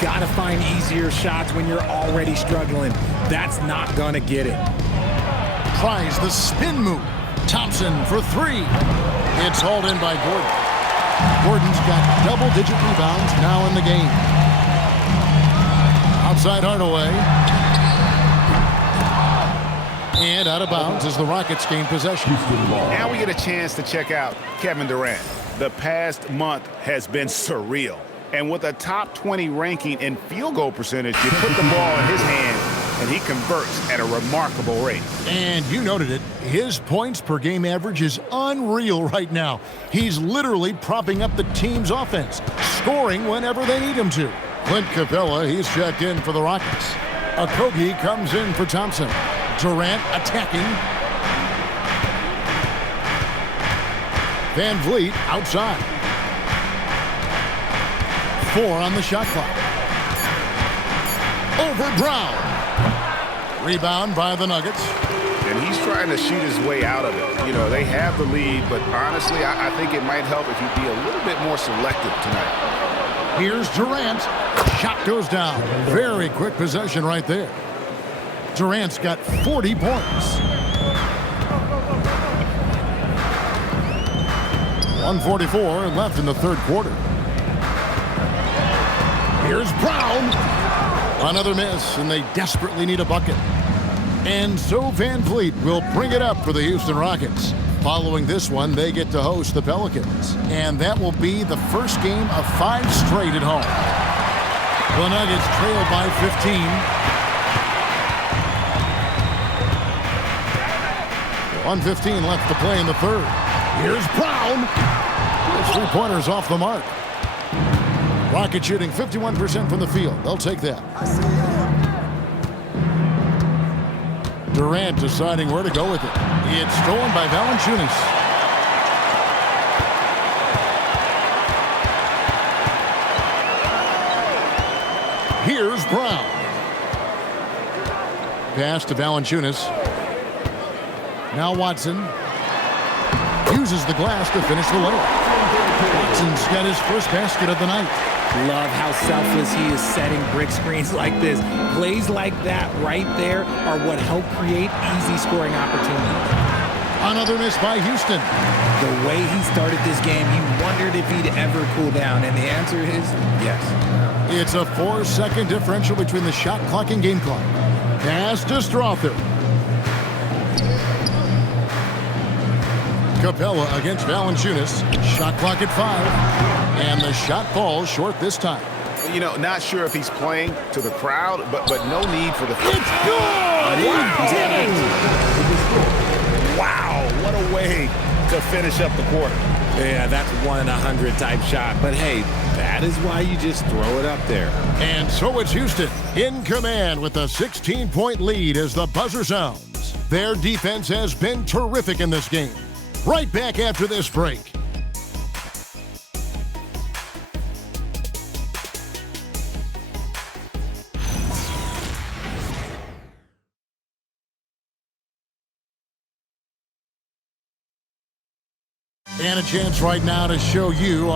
Gotta find easier shots when you're already struggling. That's not gonna get it. Tries the spin move. Thompson for three. It's hauled in by Gordon. Gordon's got double-digit rebounds now in the game. Outside Hardaway. And out of bounds as the Rockets gain possession. Now we get a chance to check out Kevin Durant. The past month has been surreal. And with a top 20 ranking in field goal percentage, you put the ball in his hand, and he converts at a remarkable rate. And you noted it. His points per game average is unreal right now. He's literally propping up the team's offense, scoring whenever they need him to. Clint Capella, he's checked in for the Rockets. Okogie comes in for Thompson. Durant attacking. Van Vliet outside. 4 on the shot clock. Over Brown. Rebound by the Nuggets. And he's trying to shoot his way out of it. You know, they have the lead, but honestly, I think it might help if he'd be a little bit more selective tonight. Here's Durant. Shot goes down. Very quick possession right there. Durant's got 40 points. 1:44 left in the third quarter. Here's Brown. Another miss, and they desperately need a bucket. And so Van Vliet will bring it up for the Houston Rockets. Following this one, they get to host the Pelicans. And that will be the first game of 5 straight at home. The Nuggets trail by 15. 1:15 left to play in the third. Here's Brown. His 3-pointers off the mark. Rockets shooting 51% from the field. They'll take that. Durant deciding where to go with it. It's stolen by Valanciunas. Here's Brown. Pass to Valanciunas. Now Watson uses the glass to finish the layup. Watson's got his first basket of the night. Love how selfless he is setting brick screens like this. Plays like that right there are what help create easy scoring opportunities. Another miss by Houston. The way he started this game, you wondered if he'd ever cool down, and the answer is yes. It's a 4-second differential between the shot clock and game clock. Pass to Strother. Capella against Valanciunas. Shot clock at 5. And the shot falls short this time. You know, not sure if he's playing to the crowd, but no need for the... It's good! He did it! Wow, what a way to finish up the quarter. Yeah, that's 1 in 100 type shot. But hey, that is why you just throw it up there. And so it's Houston in command with a 16-point lead as the buzzer sounds. Their defense has been terrific in this game. Right back after this break. And a chance right now to show you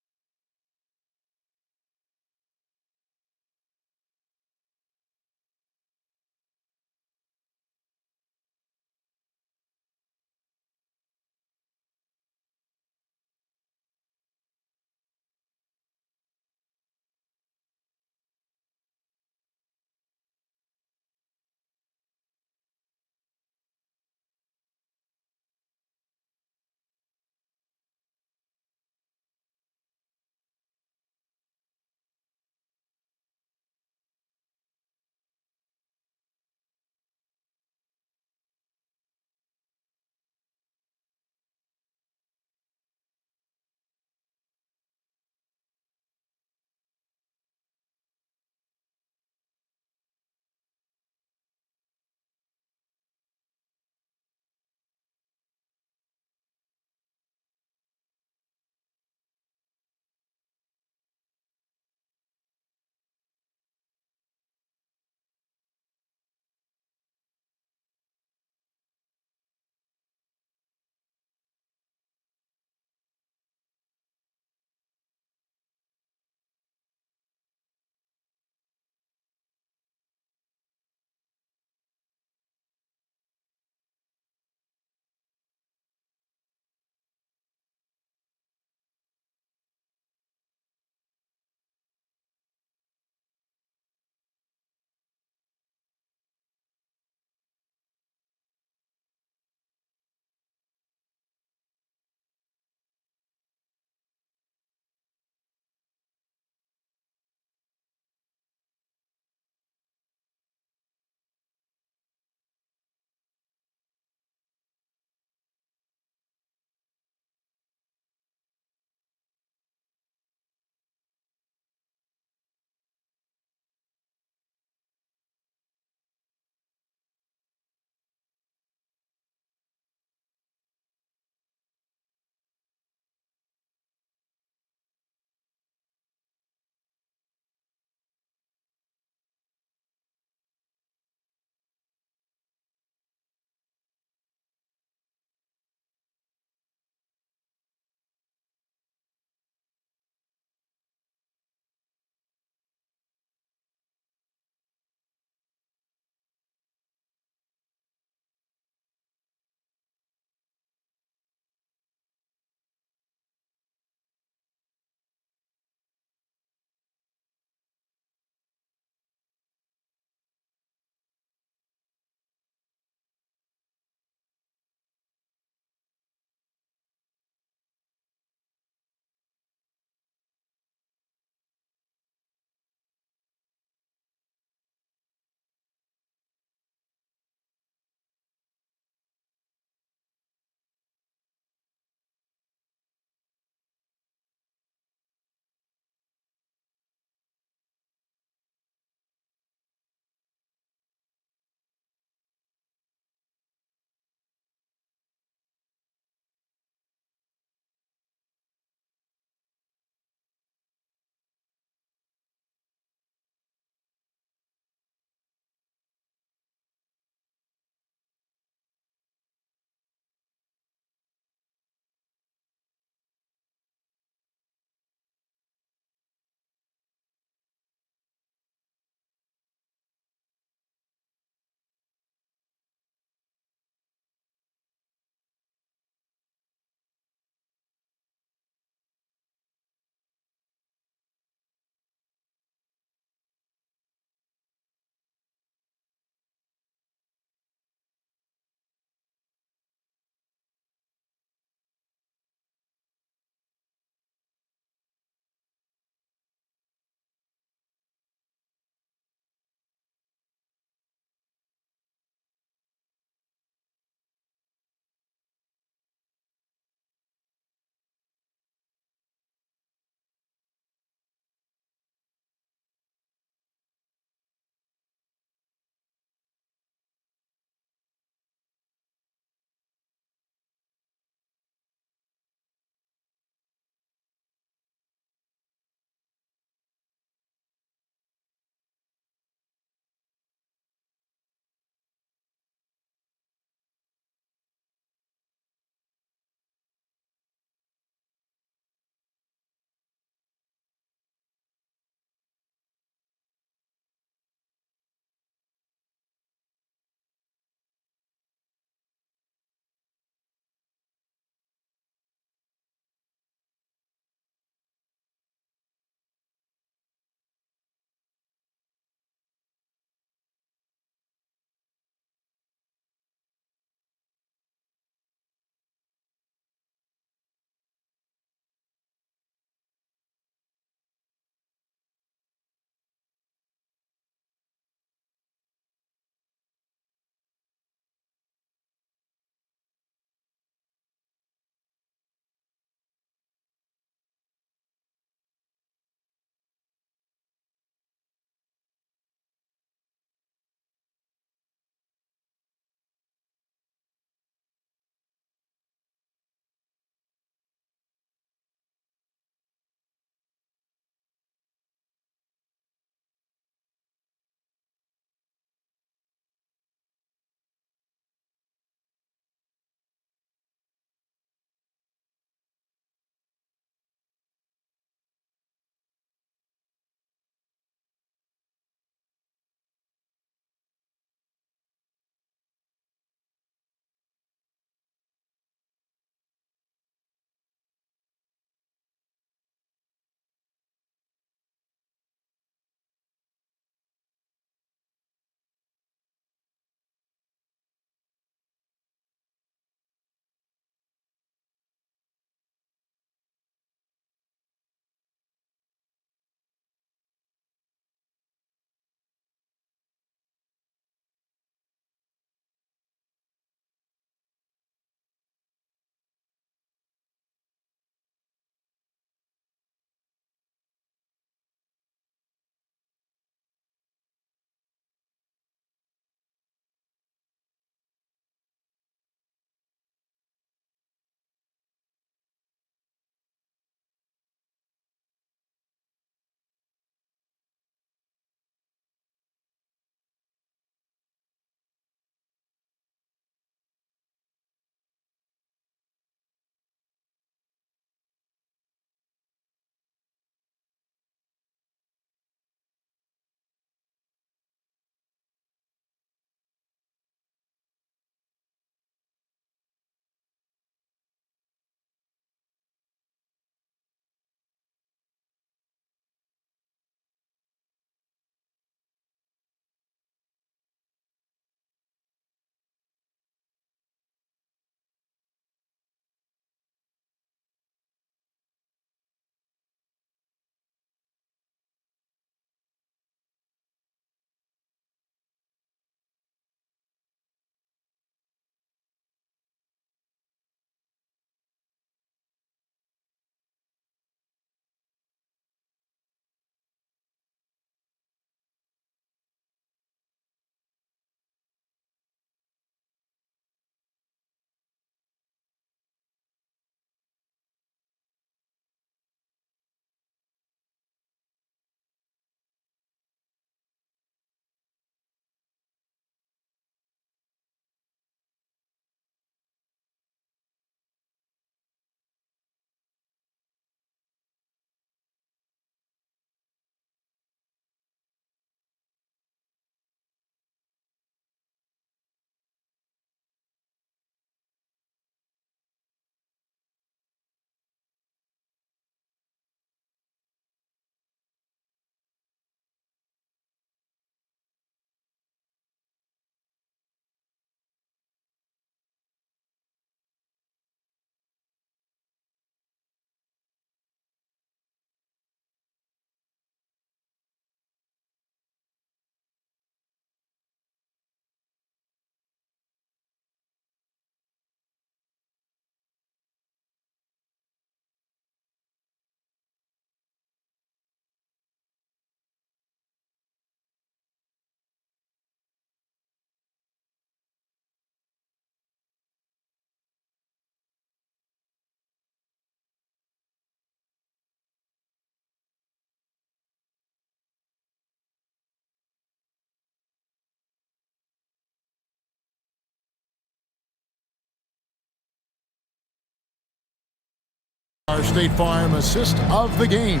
Our State Farm assist of the game.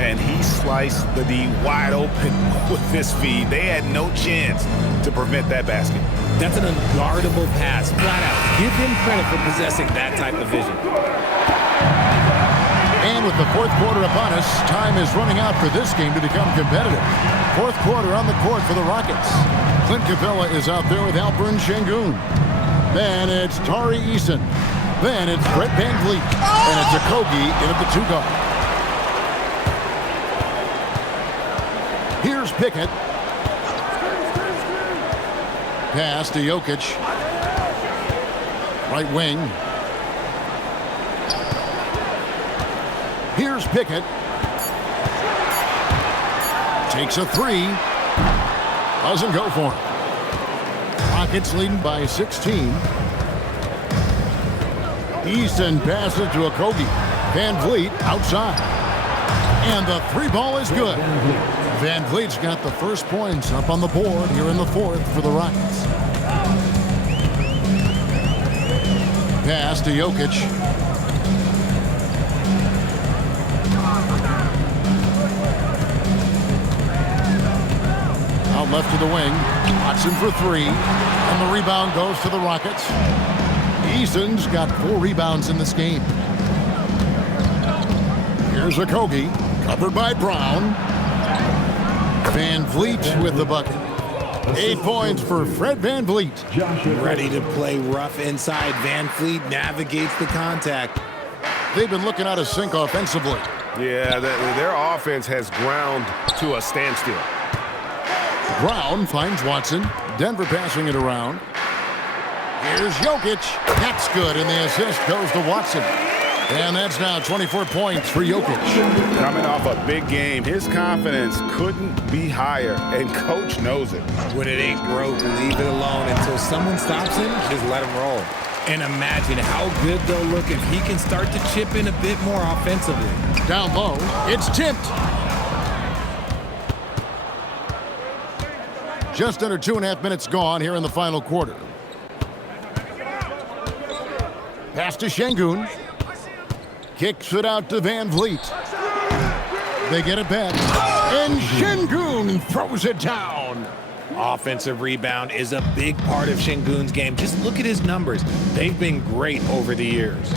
And he sliced the D wide open with this feed. They had no chance to prevent that basket. That's an unguardable pass, flat out. Give him credit for possessing that type of vision. And with the fourth quarter upon us, time is running out for this game to become competitive. Fourth quarter on the court for the Rockets. Clint Capella is out there with Alperen Sengun. Then it's Tari Eason. Then it's Fred VanVleet. And it's Okogie in at the 2 guard. Here's Pickett. Pass to Jokic. Right wing. Here's Pickett. Takes a 3. Doesn't go for him. Rockets leading by 16. Easton passes to Okogie. VanVleet outside. And the 3 ball is good. VanVleet's got the first points up on the board here in the fourth for the Rockets. Pass to Jokic. Out left to the wing. Watson for 3. And the rebound goes to the Rockets. Eason's got 4 rebounds in this game. Here's Okogie. Covered by Brown. VanVleet with the bucket. 8 points for Fred VanVleet. Ready to play rough inside. VanVleet navigates the contact. They've been looking out of sync offensively. Yeah, their offense has ground to a standstill. Brown finds Watson. Denver passing it around. Here's Jokic. That's good, and the assist goes to Watson. And that's now 24 points for Jokic. Coming off a big game, his confidence couldn't be higher, and Coach knows it. When it ain't broke, leave it alone until someone stops him. Just let him roll. And imagine how good they'll look if he can start to chip in a bit more offensively. Down low, it's tipped. Just under 2.5 minutes gone here in the final quarter. Pass to Sengun. Kicks it out to VanVleet. They get it back. And Sengun throws it down. Offensive rebound is a big part of Sengun's game. Just look at his numbers. They've been great over the years.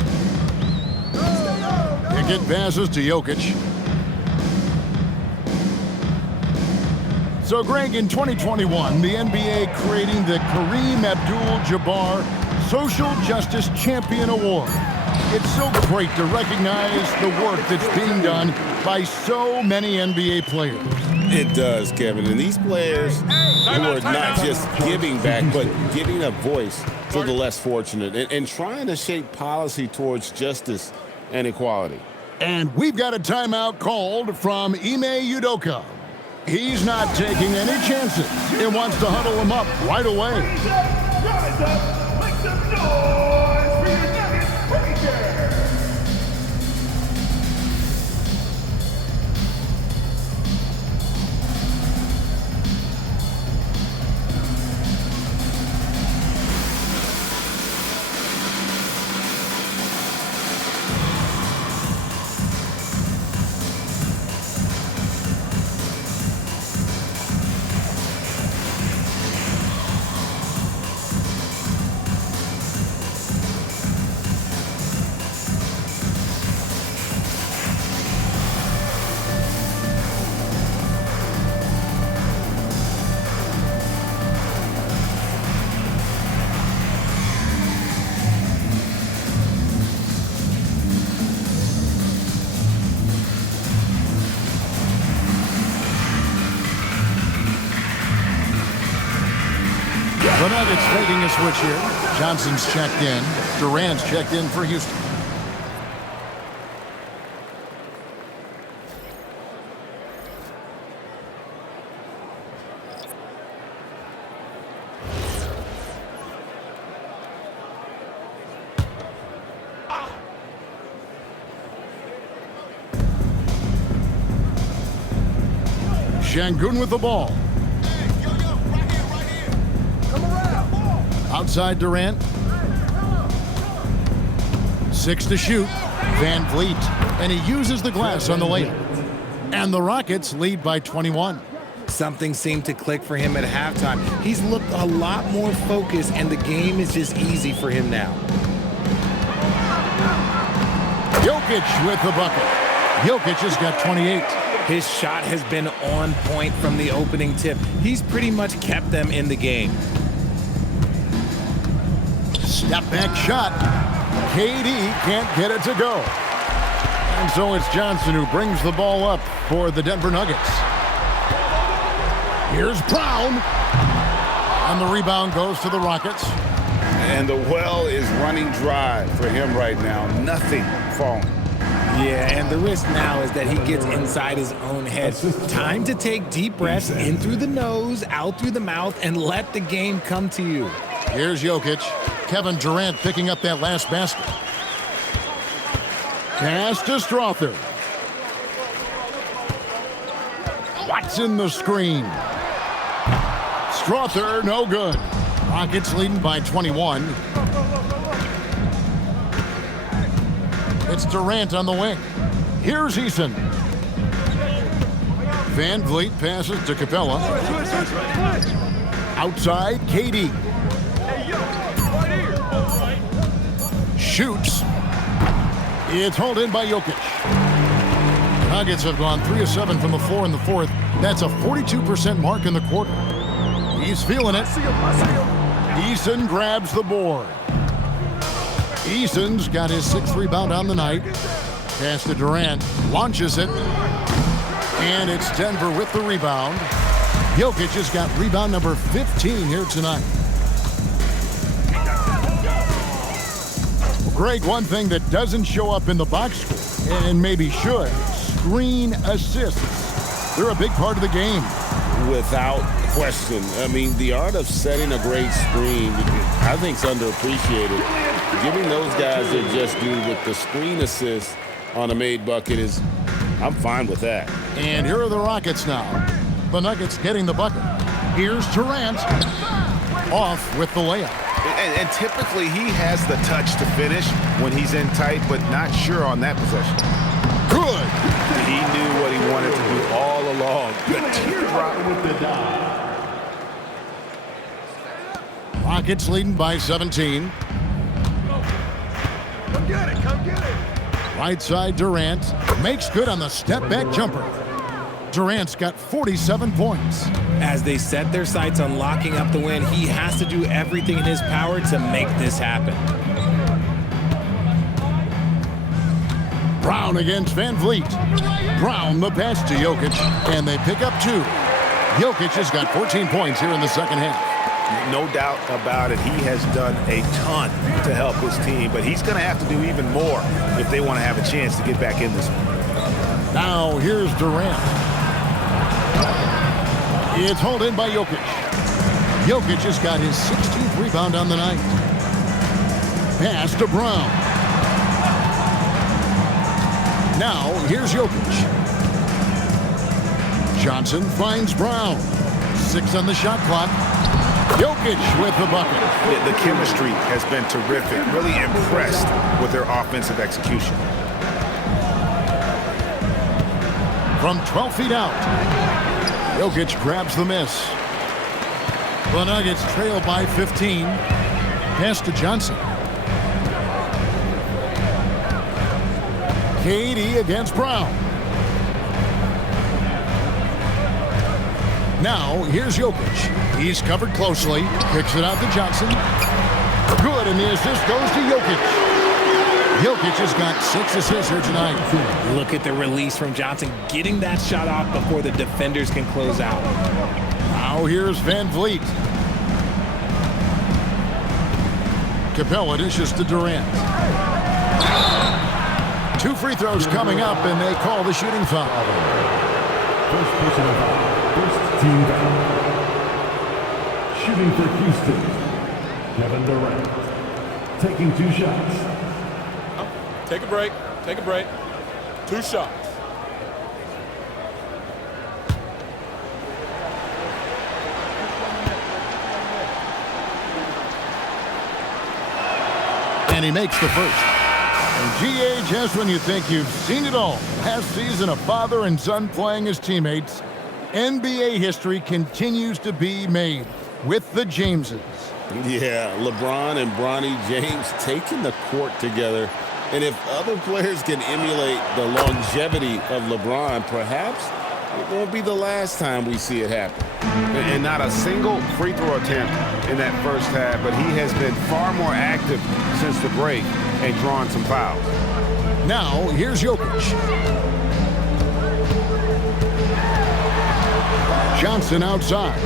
Pickett passes to Jokic. So, Greg, in 2021, the NBA creating the Kareem Abdul-Jabbar Social Justice Champion Award. It's so great to recognize the work that's being done by so many NBA players. It does, Kevin. And these players who are not just giving back, but giving a voice to the less fortunate and trying to shape policy towards justice and equality. And we've got a timeout called from Ime Udoka. He's not taking any chances and wants to huddle him up right away. Rise up, make some noise for your Nuggets Rangers! The Nuggets making a switch here. Johnson's checked in. Durant's checked in for Houston. Sengun with the ball. Outside Durant. 6 to shoot. Van Vliet, and he uses the glass on the layup. And the Rockets lead by 21. Something seemed to click for him at halftime. He's looked a lot more focused, and the game is just easy for him now. Jokic with the bucket. Jokic has got 28. His shot has been on point from the opening tip. He's pretty much kept them in the game. Step back shot. KD can't get it to go. And so it's Johnson who brings the ball up for the Denver Nuggets. Here's Brown. And the rebound goes to the Rockets. And the well is running dry for him right now. Nothing falling. Yeah, and the risk now is that he gets inside his own head. Time to take deep breaths in through the nose, out through the mouth, and let the game come to you. Here's Jokic. Kevin Durant picking up that last basket. Pass to Strother. Watson the screen. Strother, no good. Rockets leading by 21. It's Durant on the wing. Here's Eason. Van Vliet passes to Capella. Outside, KD. Shoots. It's hauled in by Jokic. Nuggets have gone 3 of 7 from the floor in the fourth. That's a 42% mark in the quarter. He's feeling it. Eason grabs the board. Eason's got his 6th rebound on the night. Pass to Durant. Launches it. And it's Denver with the rebound. Jokic has got rebound number 15 here tonight. Greg, one thing that doesn't show up in the box score, and maybe should, screen assists. They're a big part of the game. Without question. I mean, the art of setting a great screen, I think, is underappreciated. Giving those guys their just due with the screen assist on a made bucket is, I'm fine with that. And here are the Rockets now. The Nuggets getting the bucket. Here's Durant. Off with the layup. And typically he has the touch to finish when he's in tight, but not sure on that possession. Good. He knew what he wanted to do all along. The teardrop with the dive. Rockets leading by 17. Come get it, come get it. Right side Durant makes good on the step back jumper. Durant's got 47 points. As they set their sights on locking up the win, he has to do everything in his power to make this happen. Brown against Van Vliet. Brown the pass to Jokic, and they pick up 2. Jokic has got 14 points here in the second half. No doubt about it. He has done a ton to help his team, but he's going to have to do even more if they want to have a chance to get back in this one. Now here's Durant. It's hauled in by Jokic. Jokic has got his 16th rebound on the night. Pass to Brown. Now here's Jokic. Johnson finds Brown. 6 on the shot clock. Jokic with the bucket. The chemistry has been terrific. Really impressed with their offensive execution. From 12 feet out, Jokic grabs the miss. The Nuggets trail by 15. Pass to Johnson. KD against Brown. Now, here's Jokic. He's covered closely. Kicks it out to Johnson. Good, and the assist goes to Jokic. Jokic has got 6 assists here tonight. Look at the release from Johnson, getting that shot off before the defenders can close out. Now here's Van Vliet. Capella dishes to Durant. 2 free throws coming up, and they call the shooting foul. First personal foul. First team foul. Shooting for Houston, Kevin Durant. Taking 2 shots. Take a break. Take a break. 2 shots. And he makes the first. GA, just when you think you've seen it all, last season a father and son playing as teammates, NBA history continues to be made with the Jameses. Yeah, LeBron and Bronny James taking the court together. And if other players can emulate the longevity of LeBron, perhaps it won't be the last time we see it happen. And not a single free throw attempt in that first half, but he has been far more active since the break and drawn some fouls. Now, here's Jokic. Johnson outside.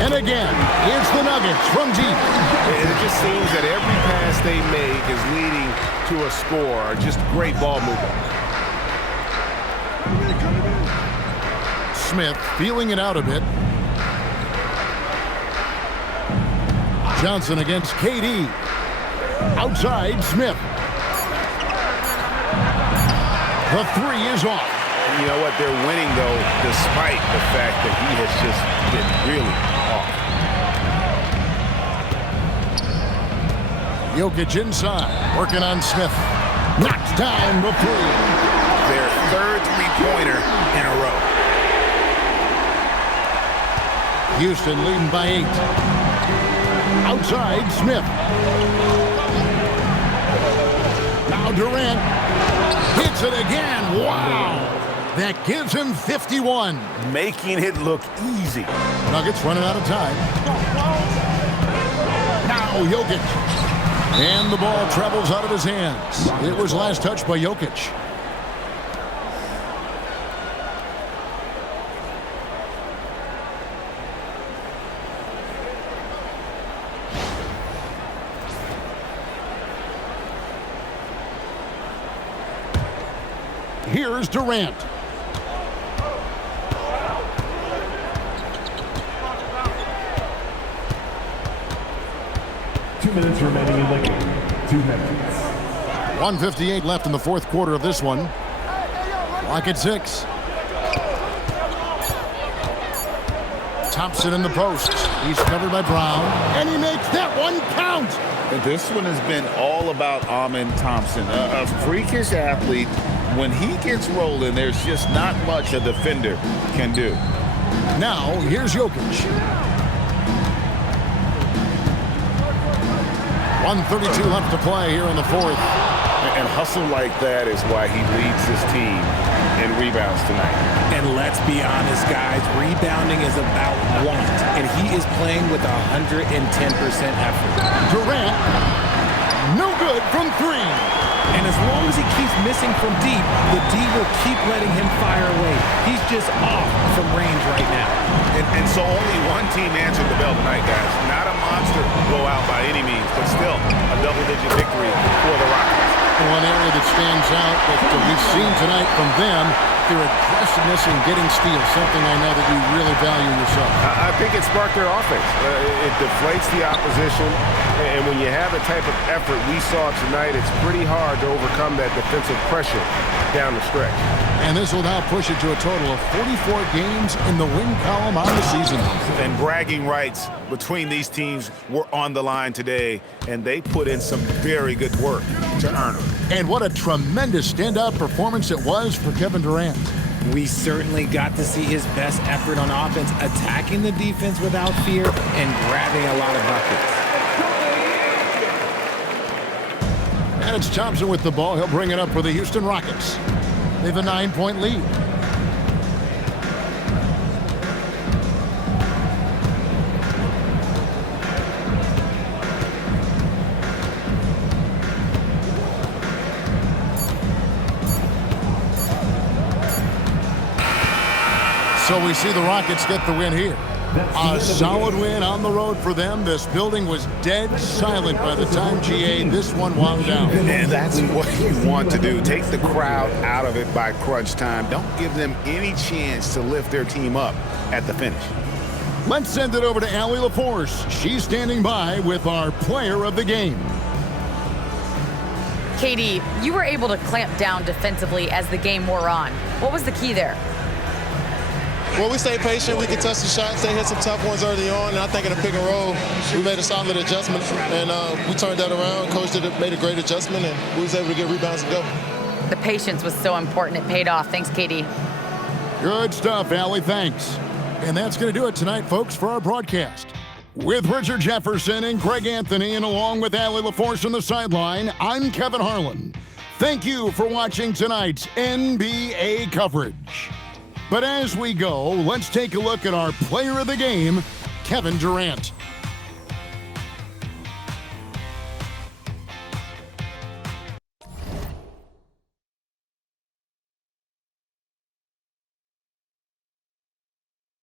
And again, it's the Nuggets from deep. And it just seems that every pass they make is leading to a score. Just great ball movement. Smith feeling it out a bit. Johnson against KD. Outside, Smith. The three is off. You know what? They're winning, though, despite the fact that he has just been really off. Jokic inside, working on Smith. Knocks down the three. Their third three-pointer in a row. Houston leading by 8. Outside, Smith. Now Durant hits it again. Wow! That gives him 51. Making it look easy. Nuggets running out of time. Now Jokic. And the ball travels out of his hands. It was last touched by Jokic. Here's Durant. Minutes remaining in the game. 2 minutes. 1:58 left in the fourth quarter of this one. Clock at 6. Thompson in the post. He's covered by Brown. And he makes that one count. And this one has been all about Amen Thompson. A freakish athlete. When he gets rolling, there's just not much a defender can do. Now, here's Jokic. 1:32 left to play here in the fourth. And hustle like that is why he leads his team in rebounds tonight. And let's be honest, guys, rebounding is about want, and he is playing with 110% effort. Durant, no good from 3. And as long as he keeps missing from deep, the D will keep letting him fire away. He's just off from range right now. And so only one team answered the bell tonight, guys. Not a monster blowout by any means, but still a double-digit victory for the Rockets. One area that stands out that we've seen tonight from them, their aggressiveness in getting steals, something I know that you really value yourself. I think it sparked their offense. It deflates the opposition, and when you have the type of effort we saw tonight, it's pretty hard to overcome that defensive pressure down the stretch. And this will now push it to a total of 44 games in the win column on the season. And bragging rights between these teams were on the line today, and they put in some very good work to earn them. And what a tremendous standout performance it was for Kevin Durant. We certainly got to see his best effort on offense, attacking the defense without fear and grabbing a lot of buckets. And it's Thompson with the ball. He'll bring it up for the Houston Rockets. They have a 9-point lead. So we see the Rockets get the win here. A solid win on the road for them. This building was dead silent by the time GA this one wound down. And that's what you want to do. Take the crowd out of it by crunch time. Don't give them any chance to lift their team up at the finish. Let's send it over to Allie LaForce. She's standing by with our player of the game. KD, you were able to clamp down defensively as the game wore on. What was the key there? Well, we stayed patient. We contested shots. They hit some tough ones early on. And I think in the pick and roll, we made a solid adjustment. And we turned that around. Coach made a great adjustment, and we was able to get rebounds and go. The patience was so important. It paid off. Thanks, Katie. Good stuff, Allie. Thanks. And that's going to do it tonight, folks, for our broadcast. With Richard Jefferson and Greg Anthony, and along with Allie LaForce on the sideline, I'm Kevin Harlan. Thank you for watching tonight's NBA coverage. But as we go, let's take a look at our player of the game, Kevin Durant.